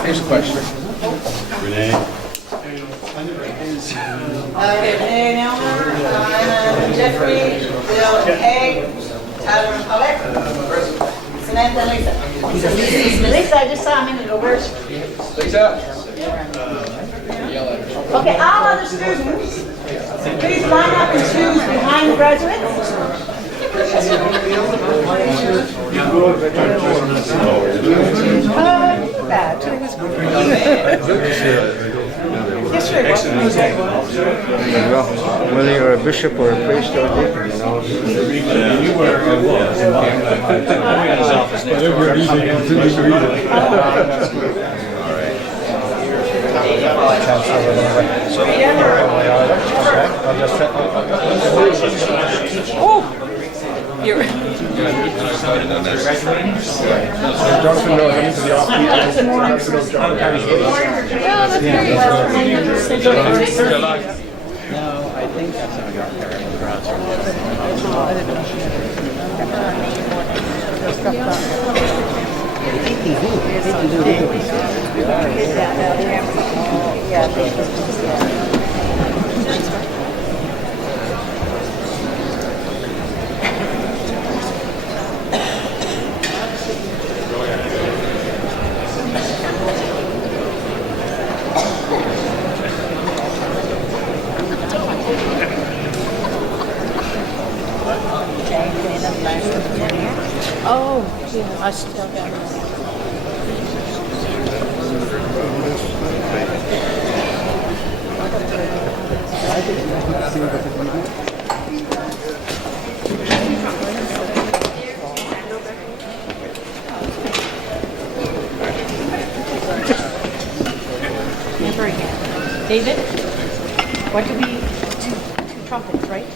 Here's a question. Renee? Renee Nelmer, Jeffrey, Bill Haig, Tyler Pollack, Samantha and Lisa. Lisa, I just saw a minute ago. Where's Lisa? Okay, all other students, please line up and choose behind the graduates. Bad. Yes, sir. Well, whether you're a bishop or a priest or a deacon, you know. You were his office next door. Chancellor, You're Jonathan knows I'm into the off-beat. No, I think that's how your crowds Oh, yeah, I still got it. Never again. David, what do we, two trumpets, right?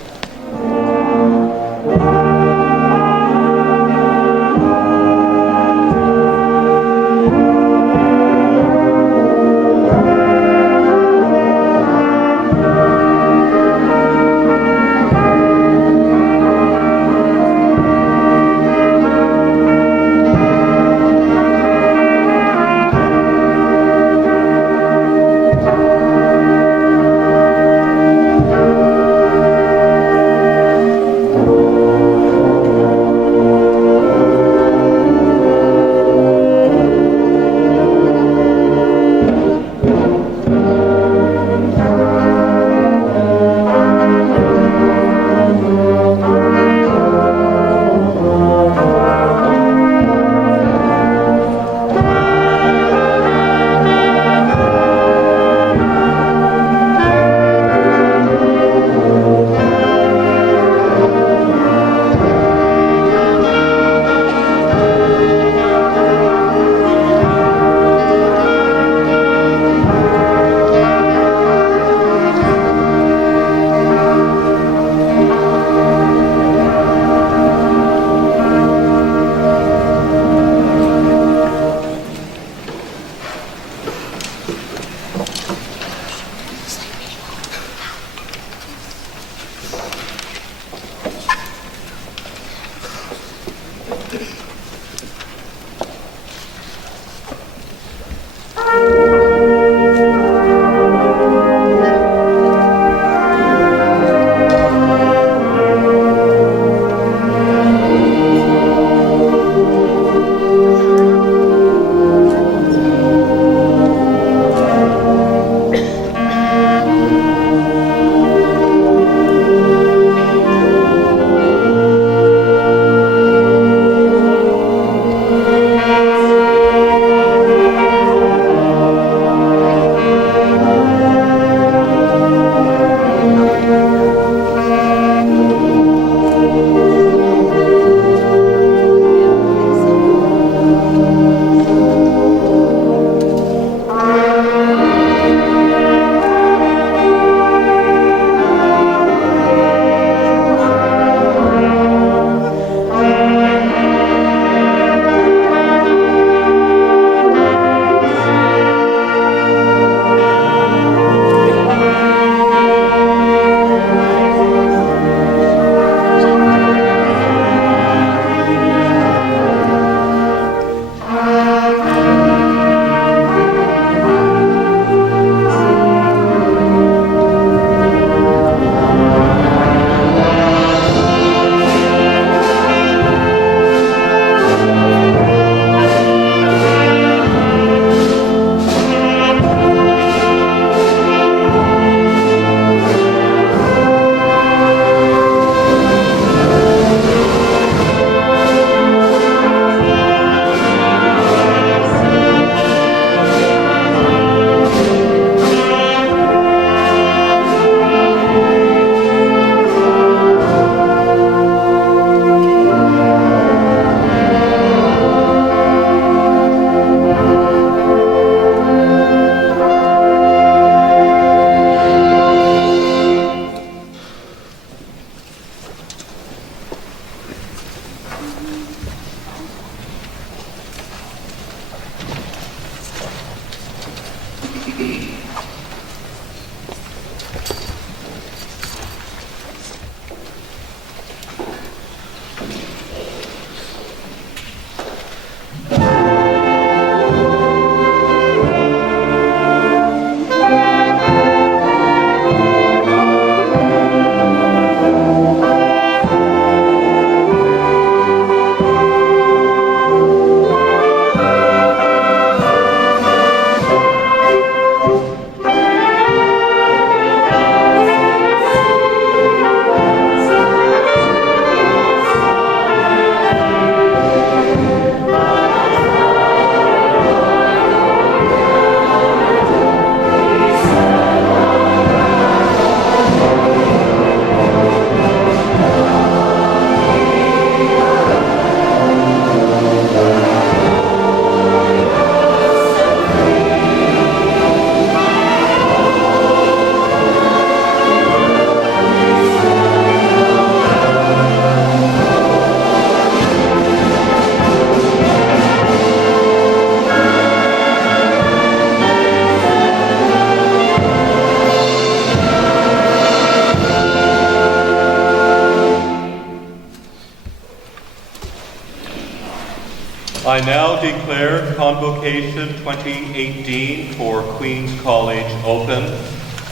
I now declare Convocation 2018 for Queen's College open,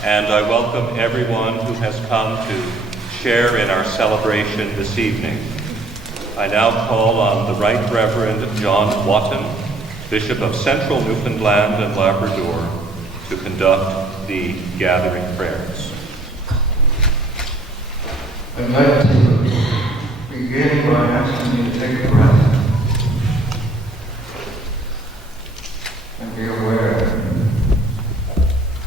and I welcome everyone who has come to share in our celebration this evening. I now call on the Right Reverend John Wotton, Bishop of Central Newfoundland and Labrador, to conduct the gathering prayers. I'd like to begin by asking you to take a breath and be aware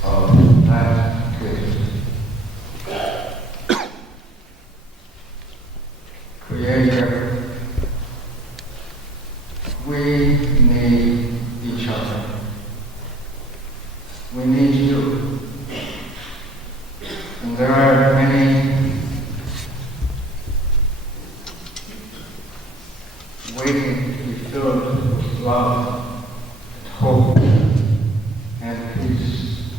of that gift. Creator, we need each other. We need you. And there are many waiting to be filled with love and hope and peace.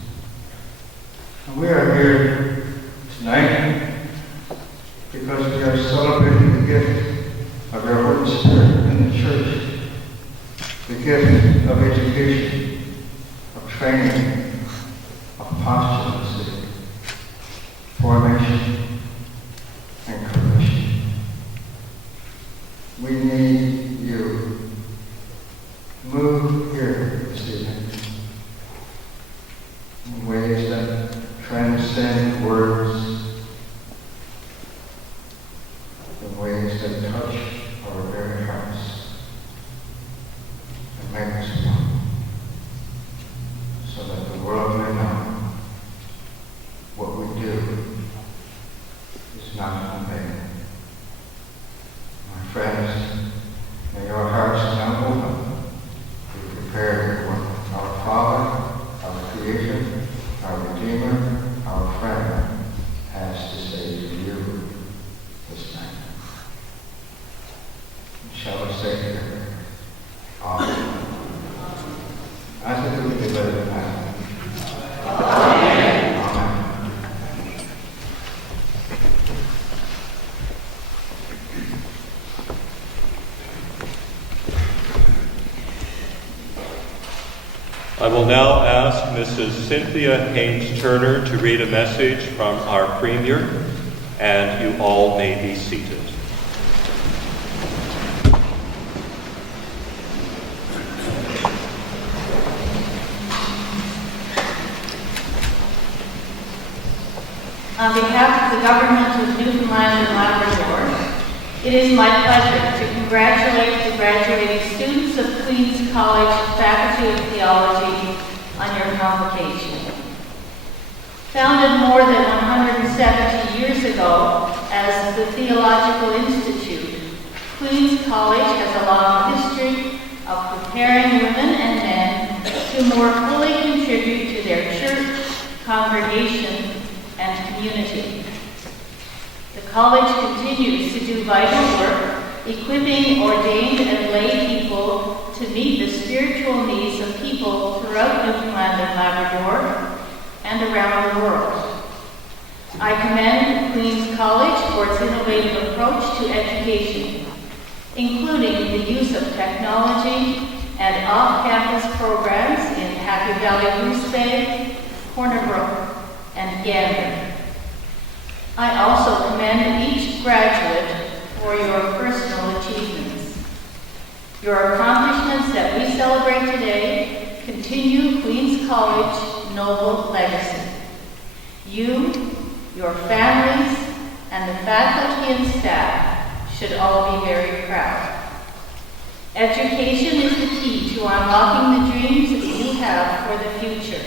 And we are here tonight because we are celebrating the gift of your Holy Spirit in the church, the gift of education, of training, of postulacy, formation, and commission. We need you. Move here this evening in ways that transcend words, in ways that touch our very hearts and make us one, so that the world may know what we do is not in vain. My friends, may your hearts now open to prepare what our Father, our Creator, our Redeemer, our friend has to say to you this night. Shall we say together? Amen. I think we can let it happen. Amen. I will now ask Mrs. Cynthia Haynes-Turner to read a message from our Premier, and you all may be seated. On behalf of the government of Newfoundland and Labrador, it is my pleasure to congratulate the graduating students of Queen's College Faculty of Theology on your convocation. Founded more than 170 years ago as the Theological Institute, Queen's College has a long history of preparing women and men to more fully contribute to their church, congregation, and community. The college continues to do vital work, equipping ordained and lay people to meet the spiritual needs of people throughout Newfoundland Newfoundland and Labrador, and around the world. I commend Queen's College for its innovative approach to education, including the use of technology and off-campus programs in Happy Valley Goose Bay, Corner Brook, and Gander. I also commend each graduate for your personal achievements. Your accomplishments that we celebrate today continue Queen's College's noble legacy. You, your families, and the faculty and staff should all be very proud. Education is the key to unlocking the dreams that you have for the future.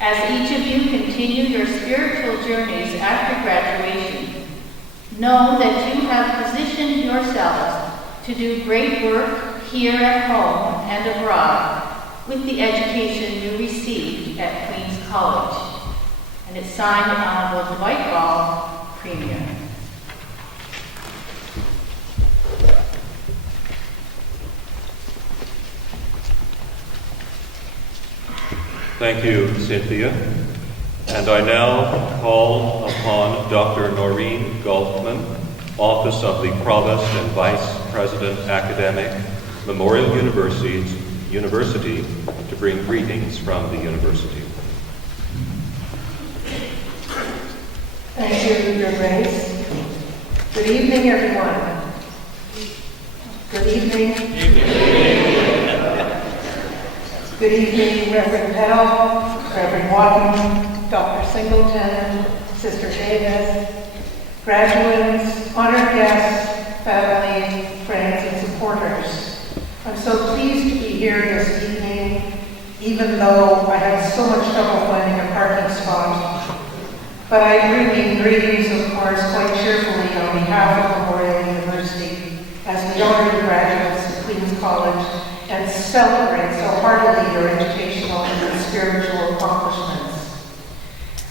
As each of you continue your spiritual journeys after graduation, know that you have positioned yourselves to do great work here at home and abroad with the education you received at Queen's College. And it's signed Honorable Dwight Ball, Premier. Thank you, Cynthia. And I now call upon Dr. Noreen Golfman, Office of the Provost and Vice President Academic, Memorial University, to bring greetings from the university. Thank you, Your Grace. Good evening, everyone. Good evening. Good evening, Reverend Pell, Reverend Watton, Dr. Singleton, Sister Davis, graduates, honored guests, family, friends, and supporters. I'm so pleased to be here this evening, even though I had so much trouble finding a parking spot. But I bring you greetings, of course, quite cheerfully on behalf of Memorial University as we honor the graduates of Queen's College and celebrate so heartily your educational and spiritual accomplishments.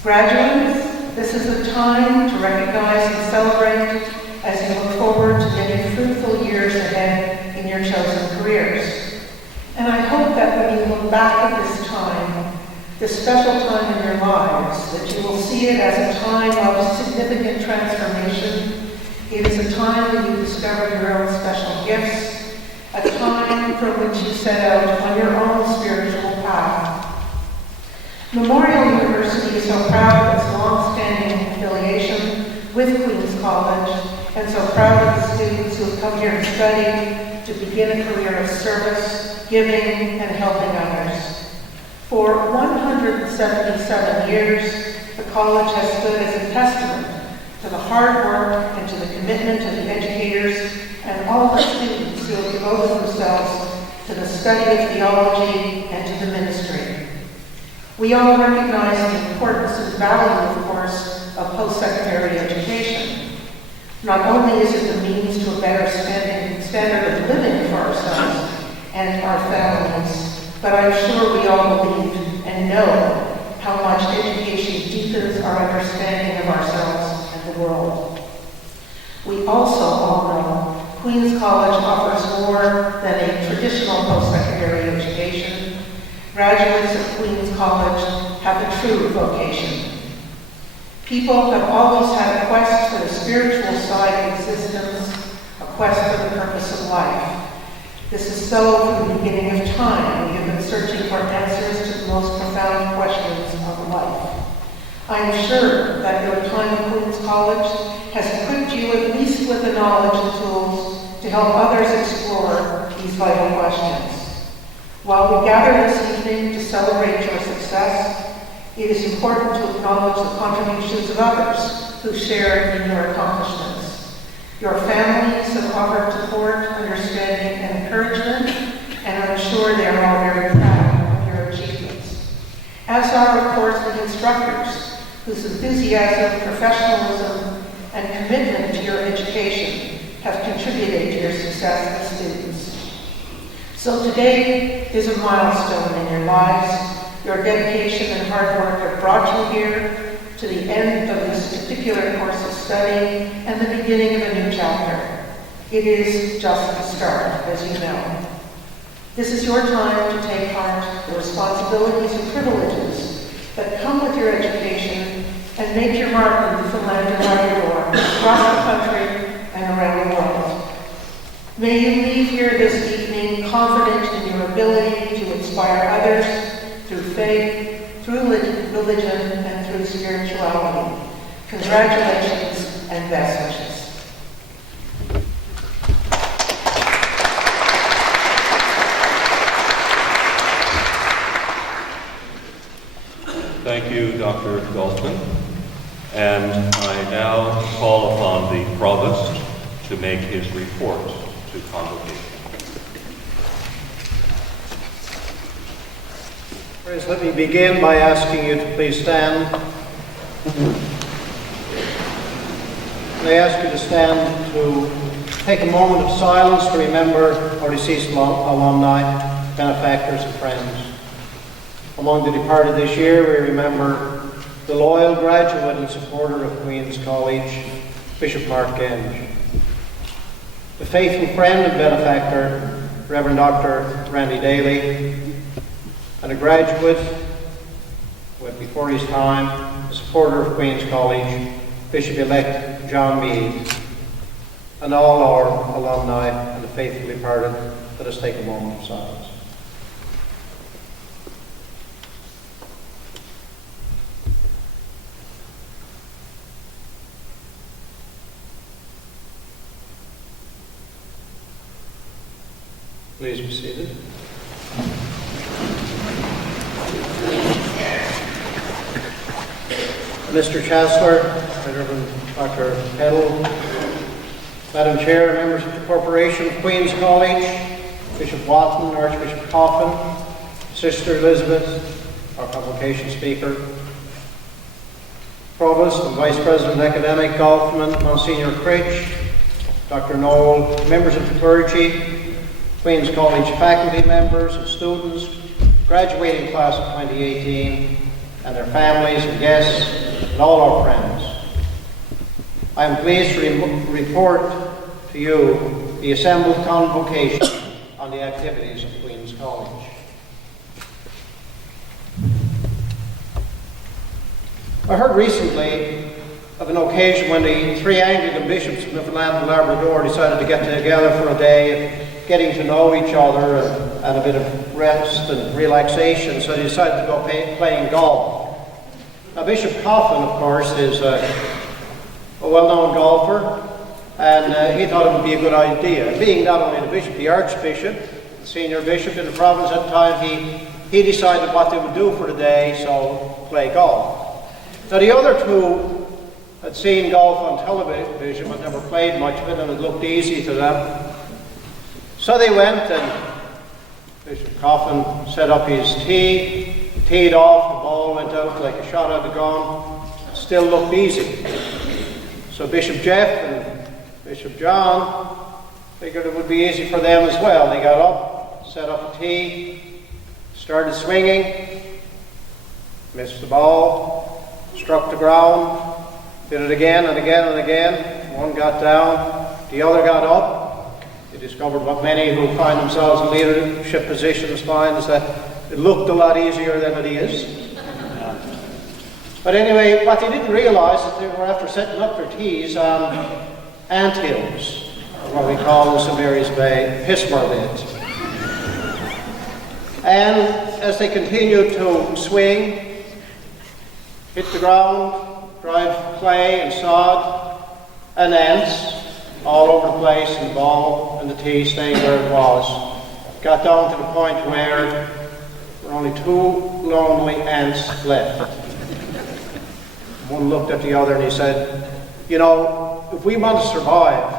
Graduates, this is a time to recognize and celebrate as you look forward to many fruitful years ahead in your chosen careers. And I hope that when you look back at this time, this special time in your lives, that you will see it as a time of significant transformation. It is a time when you discover your own special gifts, a time from which you set out on your own spiritual path. Memorial University is so proud of its long-standing affiliation with Queen's College, and so proud of the students who have come here to study, to begin a career of service, giving, and helping others. For 177 years, the college has stood as a testament to the hard work and to the commitment of the educators and all the students who have devoted themselves to the study of theology and to the ministry. We all recognize the importance and value, of course, of post-secondary education. Not only is it the means to a better standard of living for ourselves and our families, but I'm sure we all believe and know how much education deepens our understanding of ourselves and the world. We also all know Queen's College offers more than a traditional post-secondary education. Graduates of Queen's College have a true vocation. People have always had a quest for the spiritual side of existence, a quest for the purpose of life. This is so from the beginning of time. We have been searching for answers to the most profound questions of life. I am sure that your time at Queen's College has equipped you at least with the knowledge and tools to help others explore these vital questions. While we gather this evening to celebrate your success, it is important to acknowledge the contributions of others who shared in your accomplishments. Your families have offered support, understanding, and encouragement, and I'm sure they are all very proud of your achievements. As are, of course, the instructors, whose enthusiasm, professionalism, and commitment to your education have contributed to your success as students. So today is a milestone in your lives. Your dedication and hard work have brought you here to the end of this particular course of study and the beginning of a new chapter. It is just the start, as you know. This is your time to take heart the responsibilities and privileges that come with your education and make your mark in the land of Labrador, across the country and around the world. May you leave here this evening confident in your ability to inspire others through faith, through religion, and through spirituality. Congratulations and best wishes. Thank you, Dr. Golfman. And I now call upon the Provost to make his report to Convocation. First, let me begin by asking you to please stand. May I ask you to stand to take a moment of silence to remember our deceased alumni, benefactors, and friends. Among the departed this year, we remember the loyal graduate and supporter of Queen's College, Bishop Mark Genge. The faithful friend and benefactor, Reverend Dr. Randy Daly, and a graduate, went before his time, a supporter of Queen's College, Bishop-elect John Meade, and all our alumni and the faithful departed. Let us take a moment of silence. Please be seated. Mr. Chancellor, Reverend Dr. Peddle, Madam Chair, members of the Corporation, Queen's College, Bishop Watson, Archbishop Coffin, Sister Elizabeth, our Convocation Speaker, Provost and Vice President Academic Golfman, Monsignor Critch, Dr. Noel, members of the clergy, Queen's College faculty members and students, graduating class of 2018, and their families and guests, and all our friends. I am pleased to report to you the assembled convocation on the activities of Queen's College. I heard recently of an occasion when the three Anglican bishops of Newfoundland and Labrador decided to get together for a day of getting to know each other and a bit of rest and relaxation, so they decided to go playing golf. Now, Bishop Coffin, of course, is a well-known golfer, and he thought it would be a good idea. Being not only the bishop, the archbishop, the senior bishop in the province at the time, he decided what they would do for the day, so play golf. Now, the other two had seen golf on television, but never played much of it, and it looked easy to them. So they went, and Bishop Coffin set up his tee, teed off, the ball went out like a shot out of the gun. Still looked easy. So Bishop Jeff and Bishop John figured it would be easy for them as well. They got up, set up a tee, started swinging, missed the ball, struck the ground, did it again and again and again. One got down, the other got up. They discovered what many who find themselves in leadership positions find, is that it looked a lot easier than it is. But anyway, what they didn't realize is they were after setting up their tees on anthills, or what we call in St. Mary's Bay, pismar beds. And as they continued to swing, hit the ground, drive clay and sod and ants all over the place, and the ball and the tee staying where it was. Got down to the point where there were only two lonely ants left. One looked at the other and he said, "You know, if we want to survive,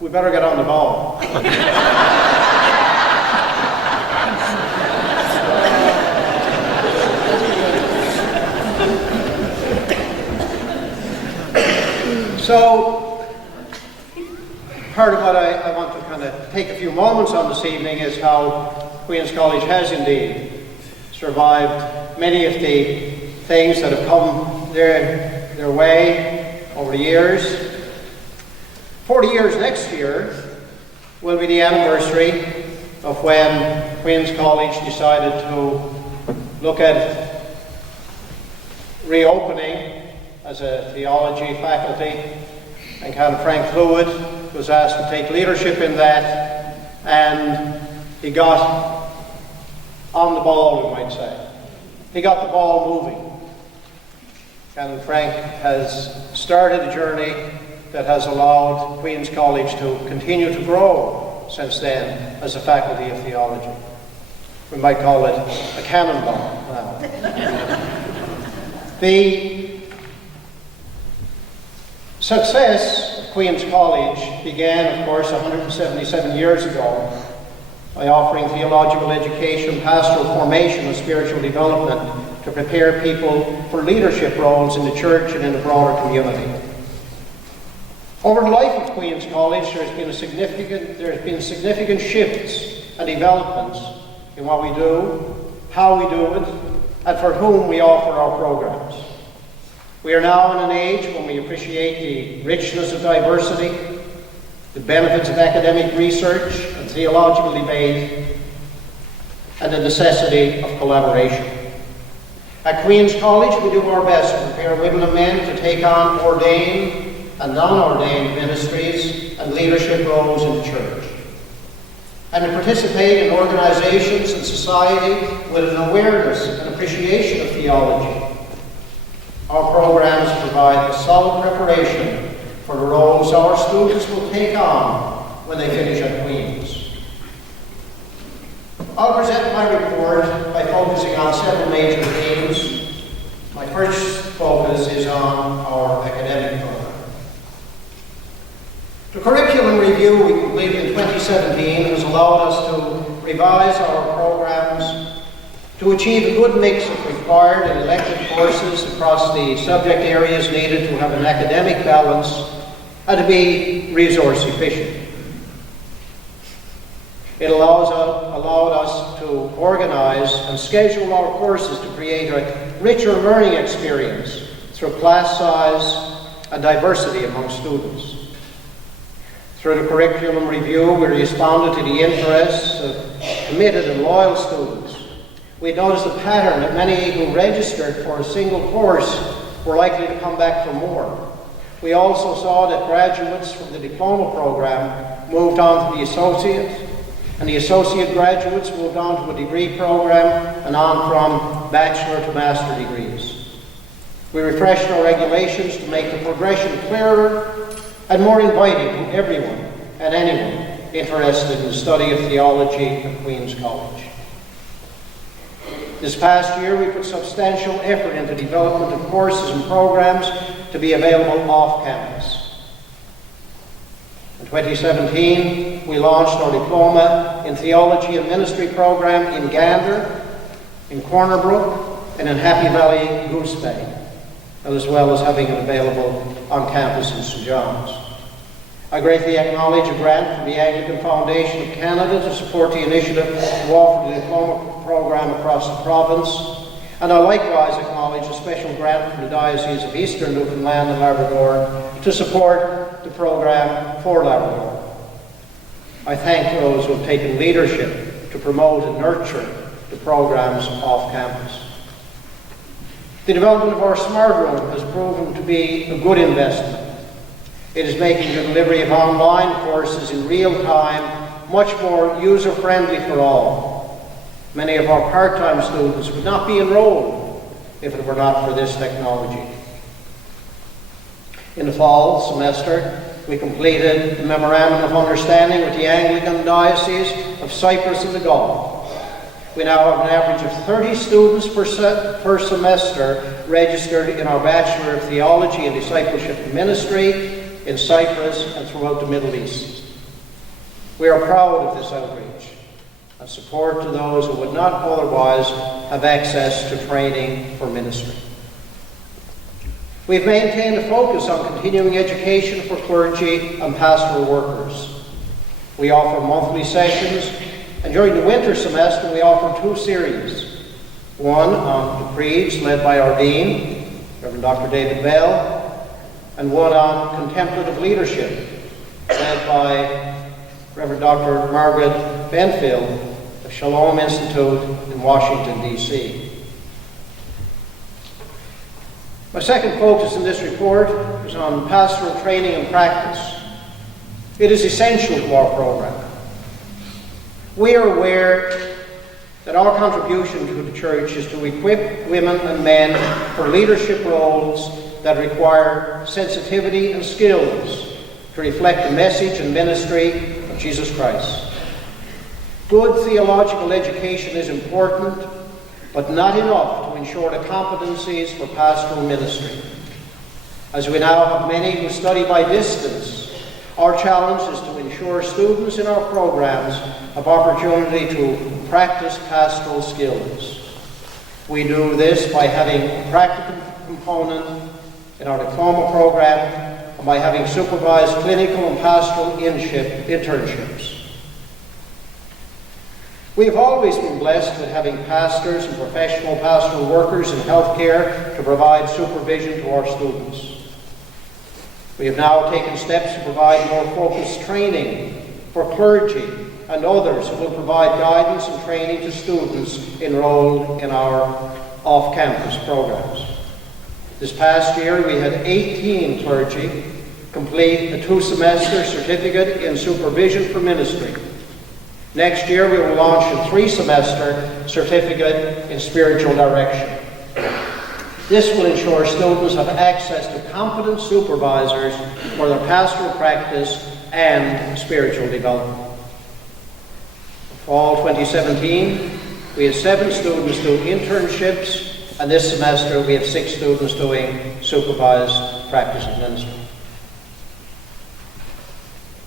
we better get on the ball." So, part of what I want to kind of take a few moments on this evening is how Queen's College has indeed survived many of the things that have come their way over the years. 40 years next year will be the anniversary of when Queen's College decided to look at reopening as a theology faculty, and Frank Fluid was asked to take leadership in that, and he got on the ball, we might say. He got the ball moving. And Frank has started a journey that has allowed Queen's College to continue to grow since then as a faculty of theology. We might call it a cannonball now. The success of Queen's College began, of course, 177 years ago by offering theological education, pastoral formation, and spiritual development to prepare people for leadership roles in the church and in the broader community. Over the life of Queen's College, there has been significant shifts and developments in what we do, how we do it, and for whom we offer our programs. We are now in an age when we appreciate the richness of diversity, the benefits of academic research and theological debate, and the necessity of collaboration. At Queen's College, we do our best to prepare women and men to take on ordained and non-ordained ministries and leadership roles in the church, and to participate in organizations and society with an awareness and appreciation of theology. Our programs provide a solid preparation for the roles our students will take on when they finish at Queen's. I'll present my report by focusing on several major themes. My first focus is on our academic program. The curriculum review we completed in 2017 has allowed us to revise our programs to achieve a good mix of required and elective courses across the subject areas needed to have an academic balance and to be resource efficient. It allowed us to organize and schedule our courses to create a richer learning experience through class size and diversity among students. Through the curriculum review, we responded to the interests of committed and loyal students. We noticed a pattern that many who registered for a single course were likely to come back for more. We also saw that graduates from the diploma program moved on to the associate, and the associate graduates moved on to a degree program and on from bachelor to master degrees. We refreshed our regulations to make the progression clearer and more inviting to everyone and anyone interested in the study of theology at Queen's College. This past year, we put substantial effort into development of courses and programs to be available off campus. In 2017, we launched our Diploma in Theology and Ministry program in Gander, in Corner Brook, and in Happy Valley Goose Bay, as well as having it available on campus in St. John's. I greatly acknowledge a grant from the Anglican Foundation of Canada to support the initiative to offer the diploma program across the province, and I likewise acknowledge a special grant from the Diocese of Eastern Newfoundland and Labrador to support the program for Labrador. I thank those who have taken leadership to promote and nurture the programs off campus. The development of our Smart Room has proven to be a good investment. It is making the delivery of online courses in real time much more user-friendly for all. Many of our part-time students would not be enrolled if it were not for this technology. In the fall semester, we completed the Memorandum of Understanding with the Anglican Diocese of Cyprus and the Gulf. We now have an average of 30 students per semester registered in our Bachelor of Theology and Discipleship Ministry in Cyprus and throughout the Middle East. We are proud of this outreach and support to those who would not otherwise have access to training for ministry. We've maintained a focus on continuing education for clergy and pastoral workers. We offer monthly sessions, and during the winter semester we offer 2 series. One on the creeds led by our Dean, Reverend Dr. David Bell, and one on contemplative leadership led by Reverend Dr. Margaret Benfield of Shalom Institute in Washington, D.C. My second focus in this report is on pastoral training and practice. It is essential to our program. We are aware that our contribution to the church is to equip women and men for leadership roles that require sensitivity and skills to reflect the message and ministry of Jesus Christ. Good theological education is important, but not enough to ensure the competencies for pastoral ministry. As we now have many who study by distance, our challenge is to ensure students in our programs have opportunity to practice pastoral skills. We do this by having a practical component in our diploma program and by having supervised clinical and pastoral internships. We have always been blessed with having pastors and professional pastoral workers in healthcare to provide supervision to our students. We have now taken steps to provide more focused training for clergy and others who will provide guidance and training to students enrolled in our off-campus programs. This past year, we had 18 clergy complete a 2-semester certificate in supervision for ministry. Next year, we will launch a 3-semester certificate in spiritual direction. This will ensure students have access to competent supervisors for their pastoral practice and spiritual development. Fall 2017, we had 7 students do internships, and this semester we have 6 students doing supervised practice of ministry.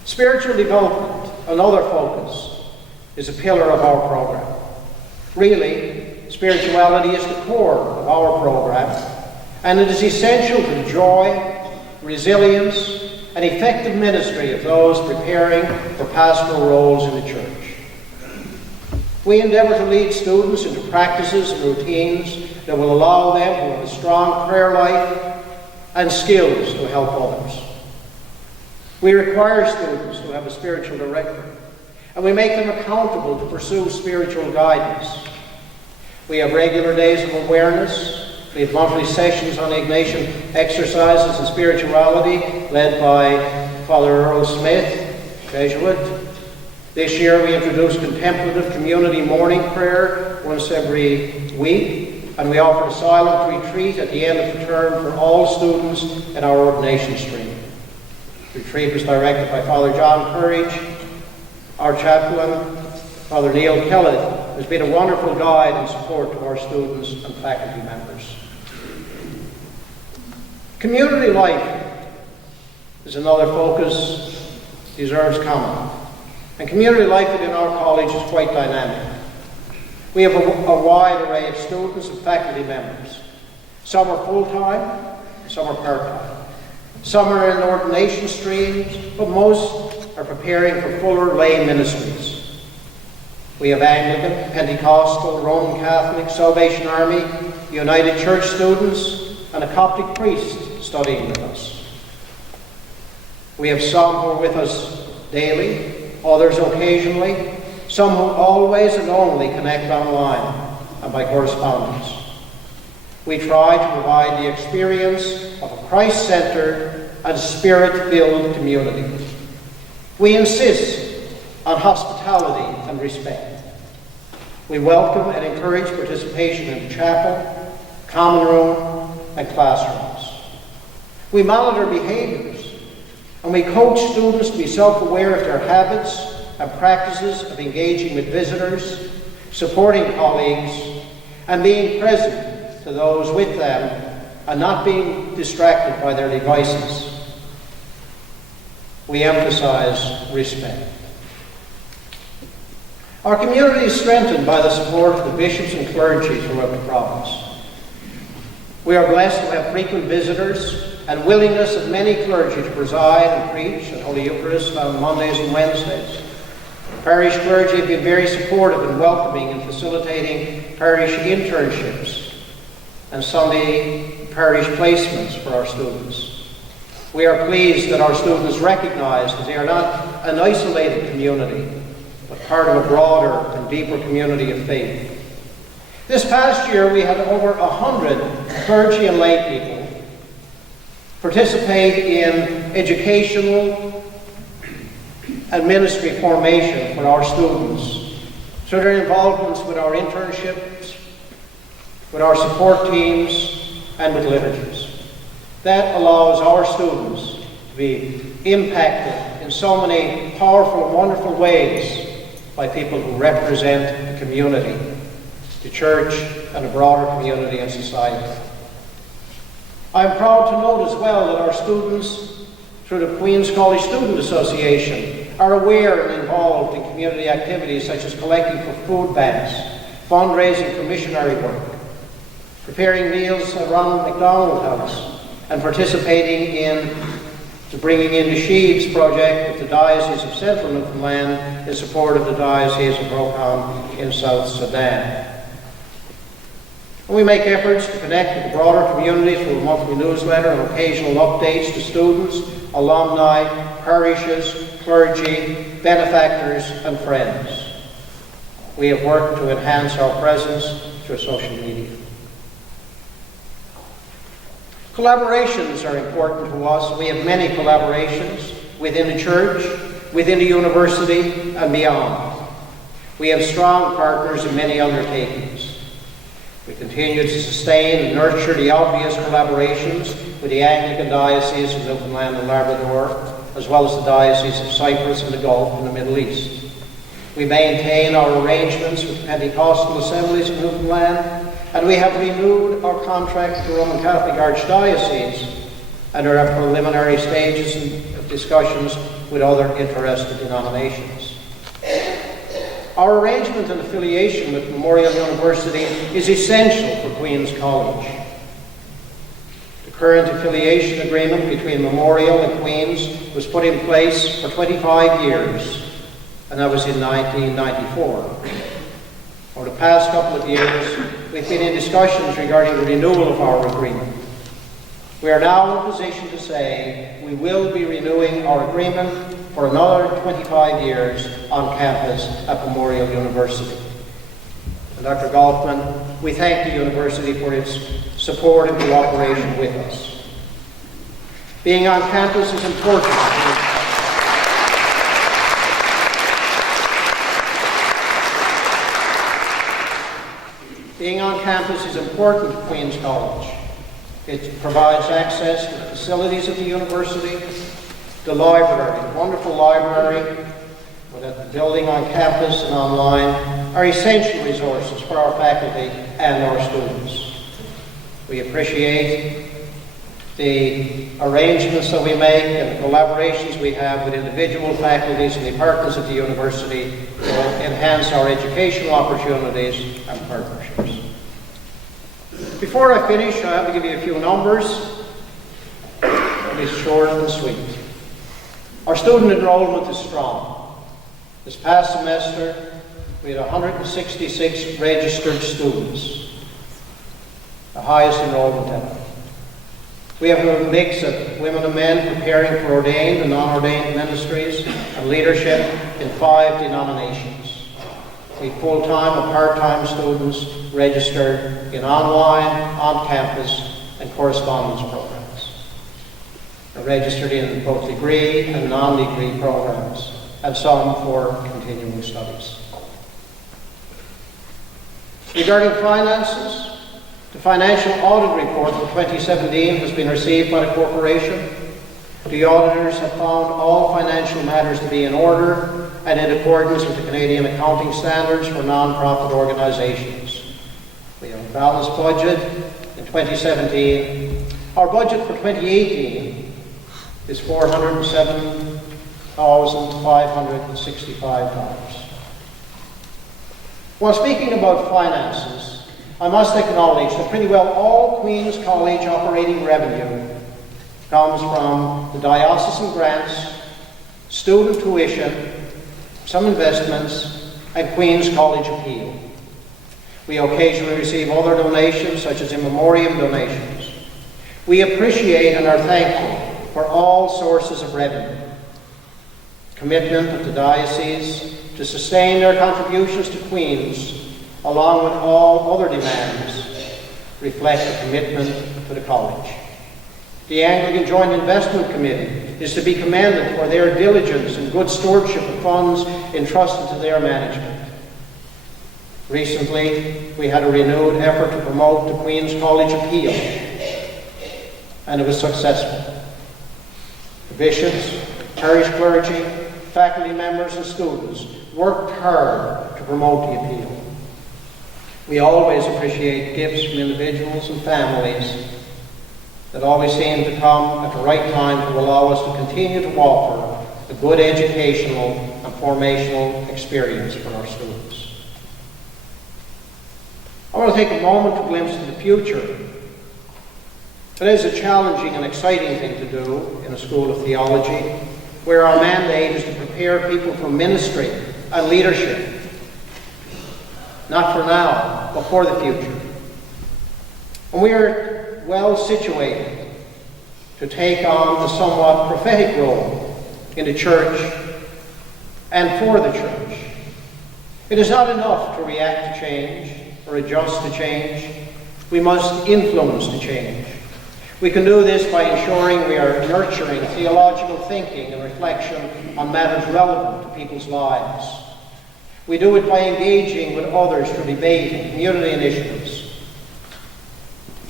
Spiritual development, another focus, is a pillar of our program. Really, spirituality is the core of our program, and it is essential to the joy, resilience, and effective ministry of those preparing for pastoral roles in the church. We endeavour to lead students into practices and routines that will allow them to have a strong prayer life and skills to help others. We require students to have a spiritual director, and we make them accountable to pursue spiritual guidance. We have regular days of awareness. We have monthly sessions on Ignatian exercises and spirituality led by Father Earl Smith, Jesuit. This year we introduced contemplative community morning prayer once every week, and we offered a silent retreat at the end of the term for all students in our ordination stream. The retreat was directed by Father John Courage. Our chaplain, Father Neil Kellett, has been a wonderful guide and support to our students and faculty members. Community life is another focus, deserves comment. And community life within our college is quite dynamic. We have a wide array of students and faculty members. Some are full-time, some are part-time. Some are in ordination streams, but most are preparing for fuller lay ministries. We have Anglican, Pentecostal, Roman Catholic, Salvation Army, United Church students, and a Coptic priest studying with us. We have some who are with us daily, others occasionally, some who always and only connect online and by correspondence. We try to provide the experience of a Christ-centered and Spirit-filled community. We insist on hospitality and respect. We welcome and encourage participation in the chapel, common room, and classrooms. We monitor behaviors, and we coach students to be self-aware of their habits and practices of engaging with visitors, supporting colleagues, and being present to those with them and not being distracted by their devices. We emphasize respect. Our community is strengthened by the support of the bishops and clergy throughout the province. We are blessed to have frequent visitors and willingness of many clergy to preside and preach at Holy Eucharist on Mondays and Wednesdays. Parish clergy have been very supportive and welcoming in facilitating parish internships and Sunday parish placements for our students. We are pleased that our students recognize that they are not an isolated community, but part of a broader and deeper community of faith. This past year, we had over 100 clergy and lay people participate in educational and ministry formation for our students through their involvements with our internships, with our support teams, and with liturgies. That allows our students to be impacted in so many powerful and wonderful ways by people who represent the community, the church, and a broader community and society. I'm proud to note as well that our students, through the Queen's College Student Association, are aware and involved in community activities such as collecting for food banks, fundraising for missionary work, preparing meals around McDonald House, and participating in the Bringing in the Sheaves project with the Diocese of Central Newfoundland in support of the Diocese of Rokan in South Sudan. And we make efforts to connect with the broader community through a monthly newsletter and occasional updates to students, alumni, parishes, clergy, benefactors, and friends. We have worked to enhance our presence through social media. Collaborations are important to us. We have many collaborations within the church, within the university, and beyond. We have strong partners in many undertakings. We continue to sustain and nurture the obvious collaborations with the Anglican Diocese of Newfoundland and Labrador, as well as the Diocese of Cyprus and the Gulf and the Middle East. We maintain our arrangements with Pentecostal assemblies of Newfoundland, and we have renewed our contract with the Roman Catholic Archdiocese and are at preliminary stages of discussions with other interested denominations. Our arrangement and affiliation with Memorial University is essential for Queen's College. The current affiliation agreement between Memorial and Queen's was put in place for 25 years, and that was in 1994. Over the past couple of years, we've been in discussions regarding the renewal of our agreement. We are now in a position to say we will be renewing our agreement for another 25 years on campus at Memorial University. And Dr. Golfman, we thank the university for its support and cooperation with us. Being on campus is important. Being on campus is important to Queen's College. It provides access to the facilities of the university, the library, the wonderful library, that the building on campus and online are essential resources for our faculty and our students. We appreciate the arrangements that we make and the collaborations we have with individual faculties and departments at the university to enhance our educational opportunities and partnerships. Before I finish, I have to give you a few numbers. It'll be short and sweet. Our student enrollment is strong. This past semester, we had 166 registered students, the highest enrollment ever. We have a mix of women and men preparing for ordained and non-ordained ministries and leadership in 5 denominations. We have full-time and part-time students registered in online, on-campus, and correspondence programs. They're registered in both degree and non-degree programs, and some for continuing studies. Regarding finances, the financial audit report for 2017 has been received by the corporation. The auditors have found all financial matters to be in order and in accordance with the Canadian accounting standards for non-profit organizations. We have a balanced budget in 2017. Our budget for 2018 is $407,565. While speaking about finances, I must acknowledge that pretty well all Queen's College operating revenue comes from the diocesan grants, student tuition, some investments, and Queen's College appeal. We occasionally receive other donations, such as in memoriam donations. We appreciate and are thankful for all sources of revenue. Commitment of the diocese to sustain their contributions to Queen's, along with all other demands, reflect a commitment to the college. The Anglican Joint Investment Committee is to be commended for their diligence and good stewardship of funds entrusted to their management. Recently, we had a renewed effort to promote the Queen's College appeal, and it was successful. The bishops, parish clergy, faculty members and students worked hard to promote the appeal. We always appreciate gifts from individuals and families that always seem to come at the right time to allow us to continue to offer a good educational and formational experience for our students. I want to take a moment to glimpse into the future. It is a challenging and exciting thing to do in a school of theology, where our mandate is to prepare people for ministry and leadership. Not for now, but for the future. And we are well situated to take on the somewhat prophetic role in the church and for the church. It is not enough to react to change or adjust to change. We must influence the change. We can do this by ensuring we are nurturing theological thinking and reflection on matters relevant to people's lives. We do it by engaging with others through debate and community initiatives.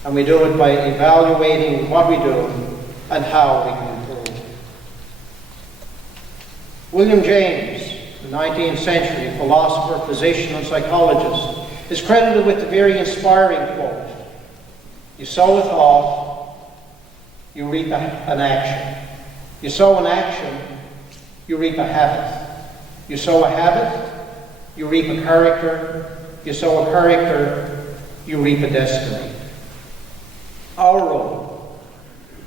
And we do it by evaluating what we do and how we can improve. William James, the 19th century philosopher, physician, and psychologist, is credited with the very inspiring quote, "You sow a thought, you reap an action. You sow an action, you reap a habit. You sow a habit, you reap a character. You sow a character, you reap a destiny." Our role,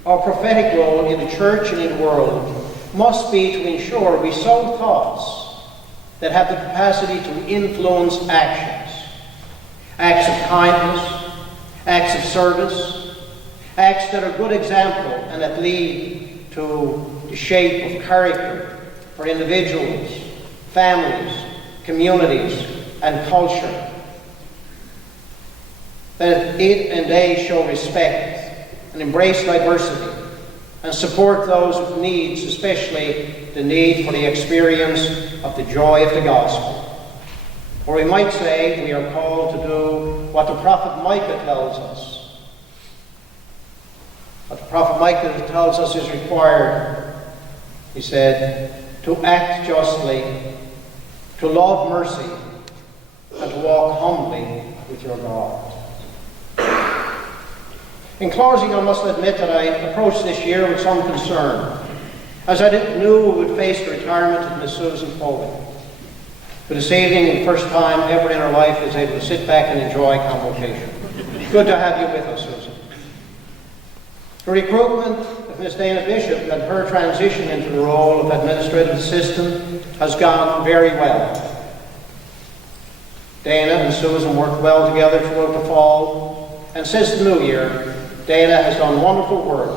our prophetic role in the church and in the world, must be to ensure we sow thoughts that have the capacity to influence actions. Acts of kindness, acts of service, acts that are good example and that lead to the shape of character for individuals, families, communities, and culture. That it and they show respect and embrace diversity and support those with needs, especially the need for the experience of the joy of the gospel. Or we might say we are called to do what the prophet Micah tells us. What the prophet Micah tells us is required. He said, to act justly, to love mercy, and to walk humbly with your God. In closing, I must admit that I approached this year with some concern, as I knew we would face the retirement of Miss Susan Foley, who this evening, the first time ever in her life, is able to sit back and enjoy Convocation. Good to have you with us, Susan. The recruitment of Miss Dana Bishop and her transition into the role of administrative assistant has gone very well. Dana and Susan worked well together throughout the fall, and since the new year, Dana has done wonderful work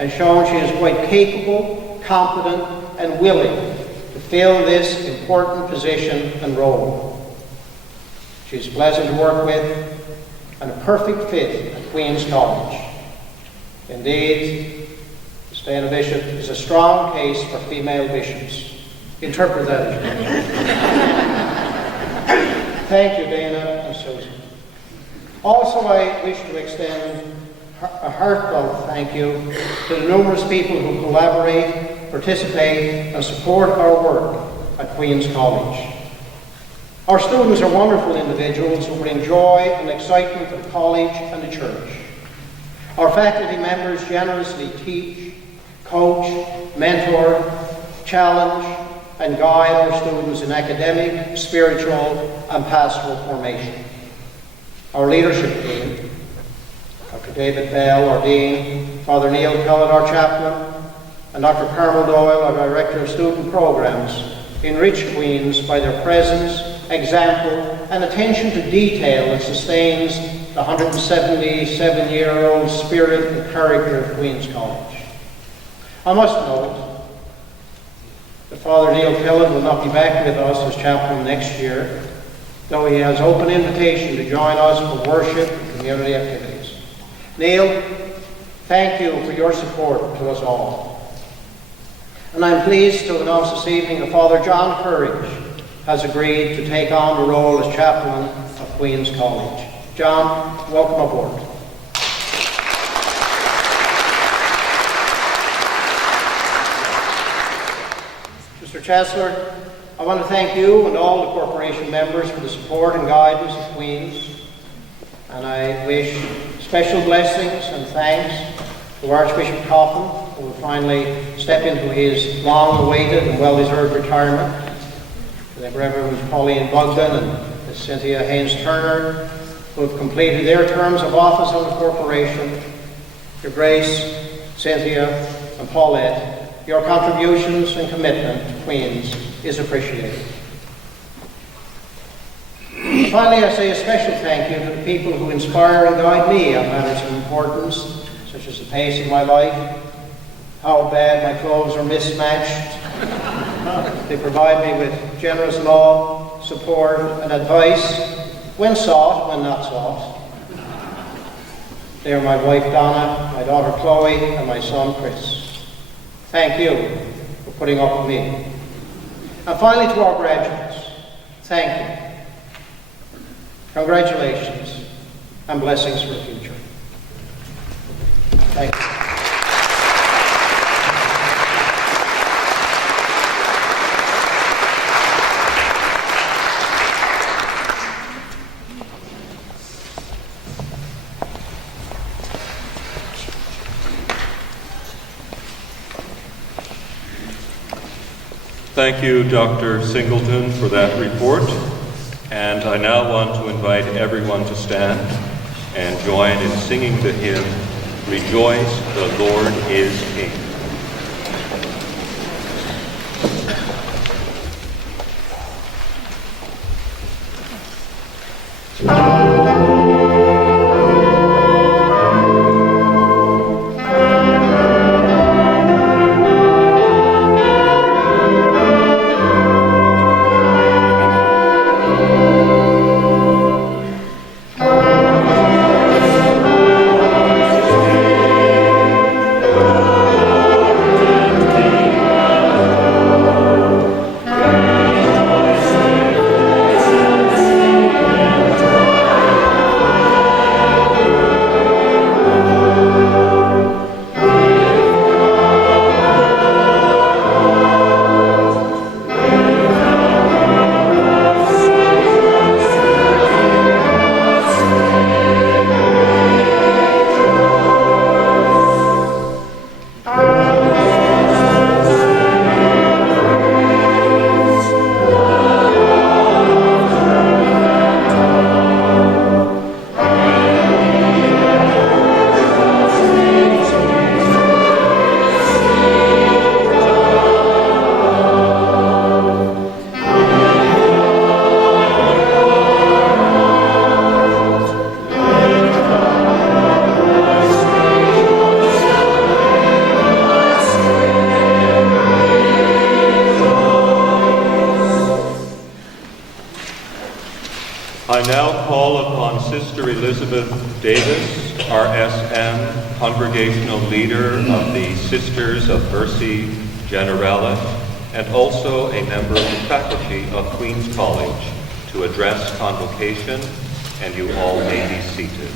and shown she is quite capable, competent, and willing to fill this important position and role. She is pleasant to work with and a perfect fit at Queen's College. Indeed, Miss Dana Bishop is a strong case for female bishops. Interpret that as you wish. Thank you, Dana and Susan. Also, I wish to extend a heartfelt thank you to the numerous people who collaborate, participate, and support our work at Queen's College. Our students are wonderful individuals who bring joy and excitement to the college and the church. Our faculty members generously teach, coach, mentor, challenge, and guide our students in academic, spiritual, and pastoral formation. Our leadership team, Dr. David Bell, our Dean, Father Neil Kellett, our Chaplain, and Dr. Carmel Doyle, our Director of Student Programs, enrich Queen's by their presence, example, and attention to detail that sustains the 177-year-old spirit and character of Queen's College. I must note that Father Neil Pillen will not be back with us as chaplain next year, though he has open invitation to join us for worship and community activities. Neil, thank you for your support to us all. And I'm pleased to announce this evening that Father John Courage has agreed to take on the role as chaplain of Queen's College. John, welcome aboard. Mr. Chancellor, I want to thank you and all the corporation members for the support and guidance of Queen's, and I wish special blessings and thanks to Archbishop Coffin, who will finally step into his long-awaited and well-deserved retirement, to the Reverend Pauline Bogdan and Ms. Cynthia Haynes-Turner, who have completed their terms of office on the corporation. Your Grace, Cynthia, and Paulette, your contributions and commitment to Queen's is appreciated. Finally, I say a special thank you to the people who inspire and guide me on matters of importance, such as the pace of my life, how bad my clothes are mismatched. They provide me with generous love, support, and advice, when sought, when not sought. They are my wife Donna, my daughter Chloe, and my son Chris. Thank you for putting up with me. And finally, to our graduates, thank you. Congratulations and blessings for the future. Thank you. Thank you, Dr. Singleton, for that report. And I now want to invite everyone to stand and join in singing the hymn, Rejoice, the Lord is King. I now call upon Sister Elizabeth Davis, RSM, Congregational Leader of the Sisters of Mercy Generalis, and also a member of the faculty of Queen's College, to address Convocation, and you all may be seated.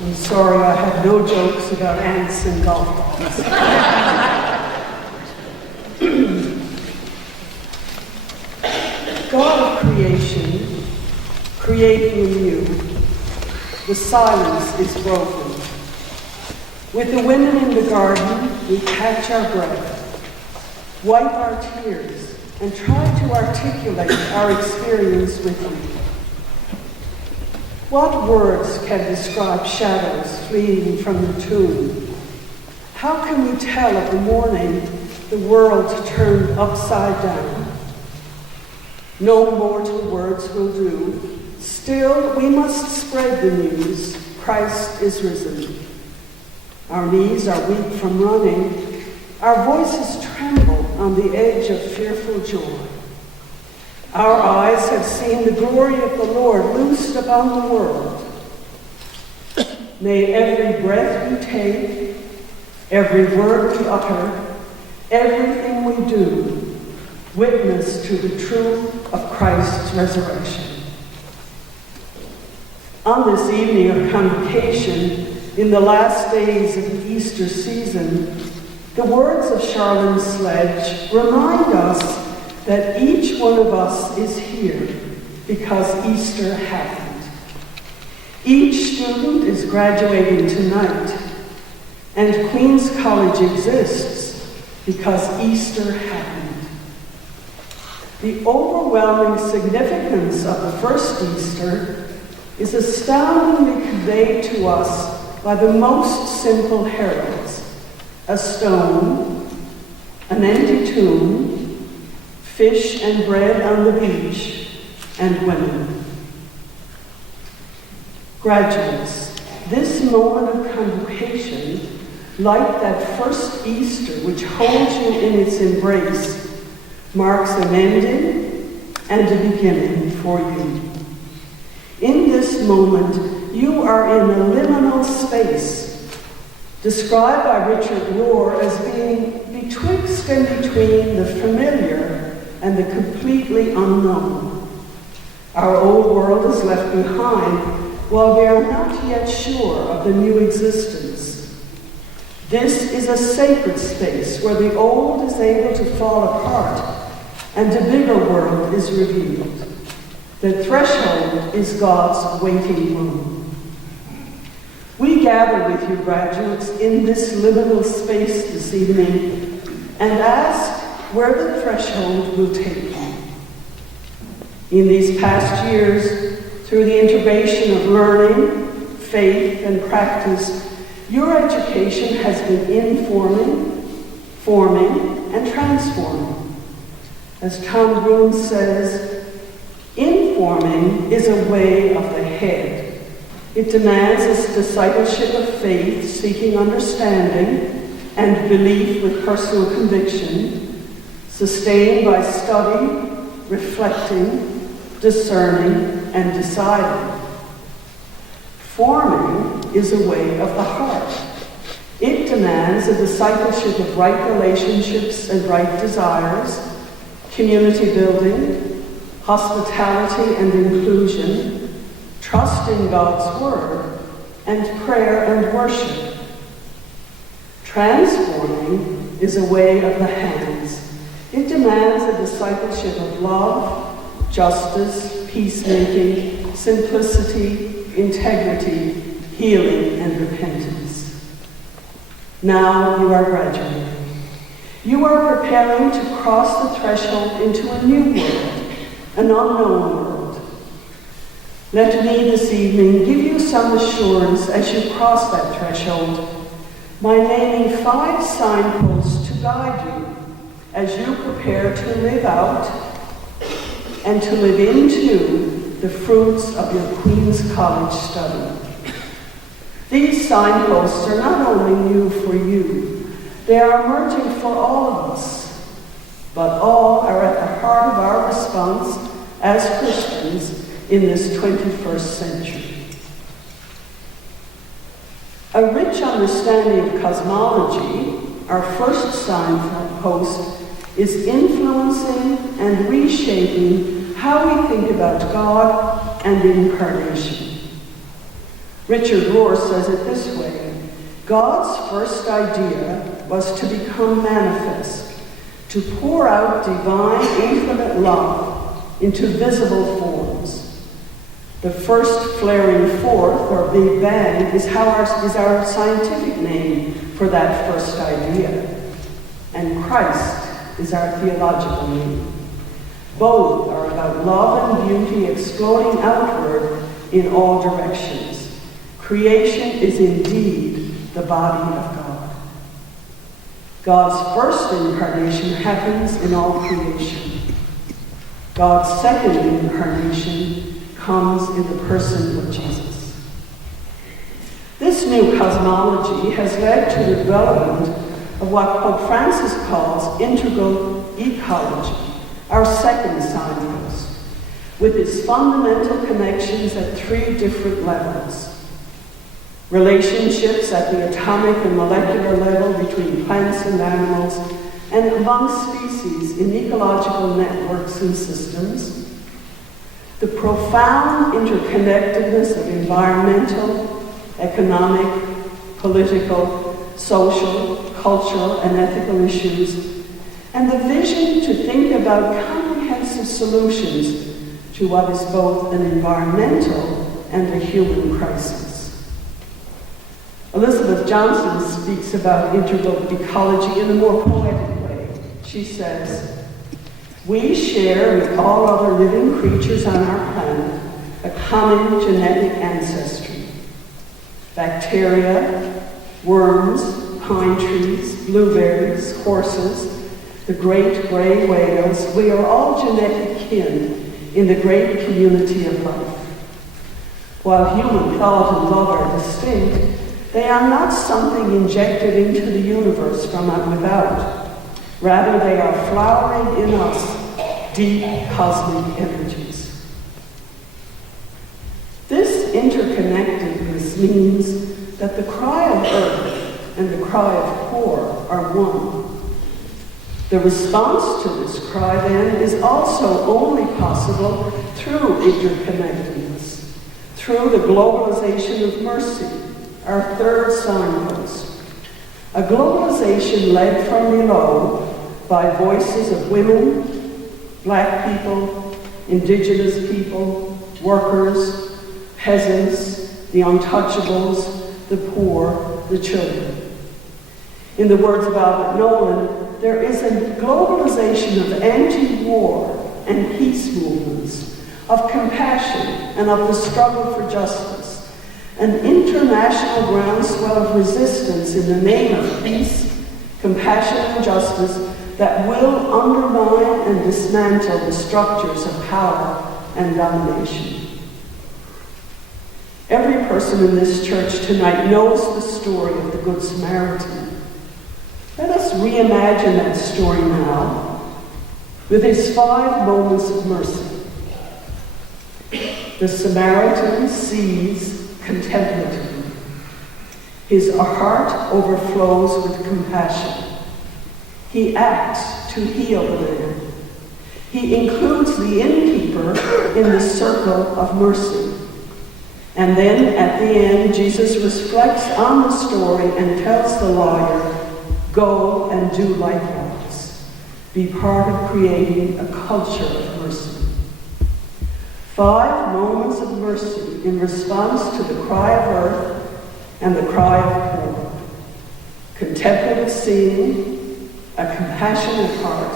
I'm sorry, I had no jokes about ants and golf balls. God of creation, creating anew, the silence is broken. With the women in the garden, we catch our breath, wipe our tears, and try to articulate our experience with you. What words can describe shadows fleeing from the tomb? How can we tell of the morning the world turned upside down? No mortal words will do. Still, we must spread the news. Christ is risen. Our knees are weak from running. Our voices tremble on the edge of fearful joy. Our eyes have seen the glory of the Lord loosed upon the world. May every breath we take, every word we utter, everything we do, witness to the truth of Christ's resurrection. On this evening of Convocation, in the last days of the Easter season, the words of Charlene Sledge remind us that each one of us is here because Easter happened. Each student is graduating tonight, and Queen's College exists because Easter happened. The overwhelming significance of the first Easter is astoundingly conveyed to us by the most simple heralds: a stone, an empty tomb, fish and bread on the beach, and women. Graduates, this moment of convocation, like that first Easter which holds you in its embrace, marks an ending and a beginning for you. In this moment, you are in a liminal space, described by Richard Rohr as being betwixt and between the familiar and the completely unknown. Our old world is left behind, while we are not yet sure of the new existence. This is a sacred space where the old is able to fall apart and a bigger world is revealed. The threshold is God's waiting room. We gather with you, graduates, in this liminal space this evening and ask where the threshold will take you. In these past years, through the integration of learning, faith, and practice, your education has been informing, forming, and transforming. As Tom Broom says, informing is a way of the head. It demands a discipleship of faith, seeking understanding, and belief with personal conviction, sustained by study, reflecting, discerning, and deciding. Forming is a way of the heart. It demands a discipleship of right relationships and right desires, community building, hospitality and inclusion, trust in God's word, and prayer and worship. Transforming is a way of the hands. It demands a discipleship of love, justice, peacemaking, simplicity, integrity, healing, and repentance. Now you are graduating. You are preparing to cross the threshold into a new world, an unknown world. Let me this evening give you some assurance as you cross that threshold by naming 5 signposts to guide you as you prepare to live out and to live into the fruits of your Queen's College study. These signposts are not only new for you, they are emerging for all of us, but all are at the heart of our response as Christians in this 21st century. A rich understanding of cosmology, our first signpost, is influencing and reshaping how we think about God and incarnation. Richard Rohr says it this way: God's first idea was to become manifest, to pour out divine, infinite love into visible forms. The first flaring forth, or Big Bang, is our scientific name for that first idea. And Christ is our theological name. Both are about love and beauty exploding outward in all directions. Creation is indeed the body of God. God's first incarnation happens in all creation. God's second incarnation comes in the person of Jesus. This new cosmology has led to the development of what Pope Francis calls integral ecology, our second signpost, with its fundamental connections at three different levels. Relationships at the atomic and molecular level between plants and animals and among species in ecological networks and systems. The profound interconnectedness of environmental, economic, political, social, cultural, and ethical issues, and the vision to think about comprehensive solutions to what is both an environmental and a human crisis. Elizabeth Johnson speaks about integral ecology in a more poetic way. She says, "We share with all other living creatures on our planet a common genetic ancestry. Bacteria, worms, pine trees, blueberries, horses, the great gray whales, we are all genetic kin in the great community of life. While human thought and love are distinct, they are not something injected into the universe from without. Rather, they are flowering in us deep cosmic energies." This interconnectedness means that the cry of earth and the cry of poor are one. The response to this cry, then, is also only possible through interconnectedness, through the globalization of mercy, our third signpost. A globalization led from below by voices of women, Black people, indigenous people, workers, peasants, the untouchables, the poor, the children. In the words of Albert Nolan, there is a globalization of anti-war and peace movements, of compassion and of the struggle for justice, an international groundswell of resistance in the name of peace, compassion, and justice that will undermine and dismantle the structures of power and domination. Every person in this church tonight knows the story of the Good Samaritan. Let us reimagine that story now with his 5 moments of mercy. The Samaritan sees contemplatively. His heart overflows with compassion. He acts to heal the man. He includes the innkeeper in the circle of mercy. And then at the end, Jesus reflects on the story and tells the lawyer, "Go and do likewise. Be part of creating a culture of mercy." 5 moments of mercy in response to the cry of earth and the cry of poor. Contemplative seeing, a compassionate heart,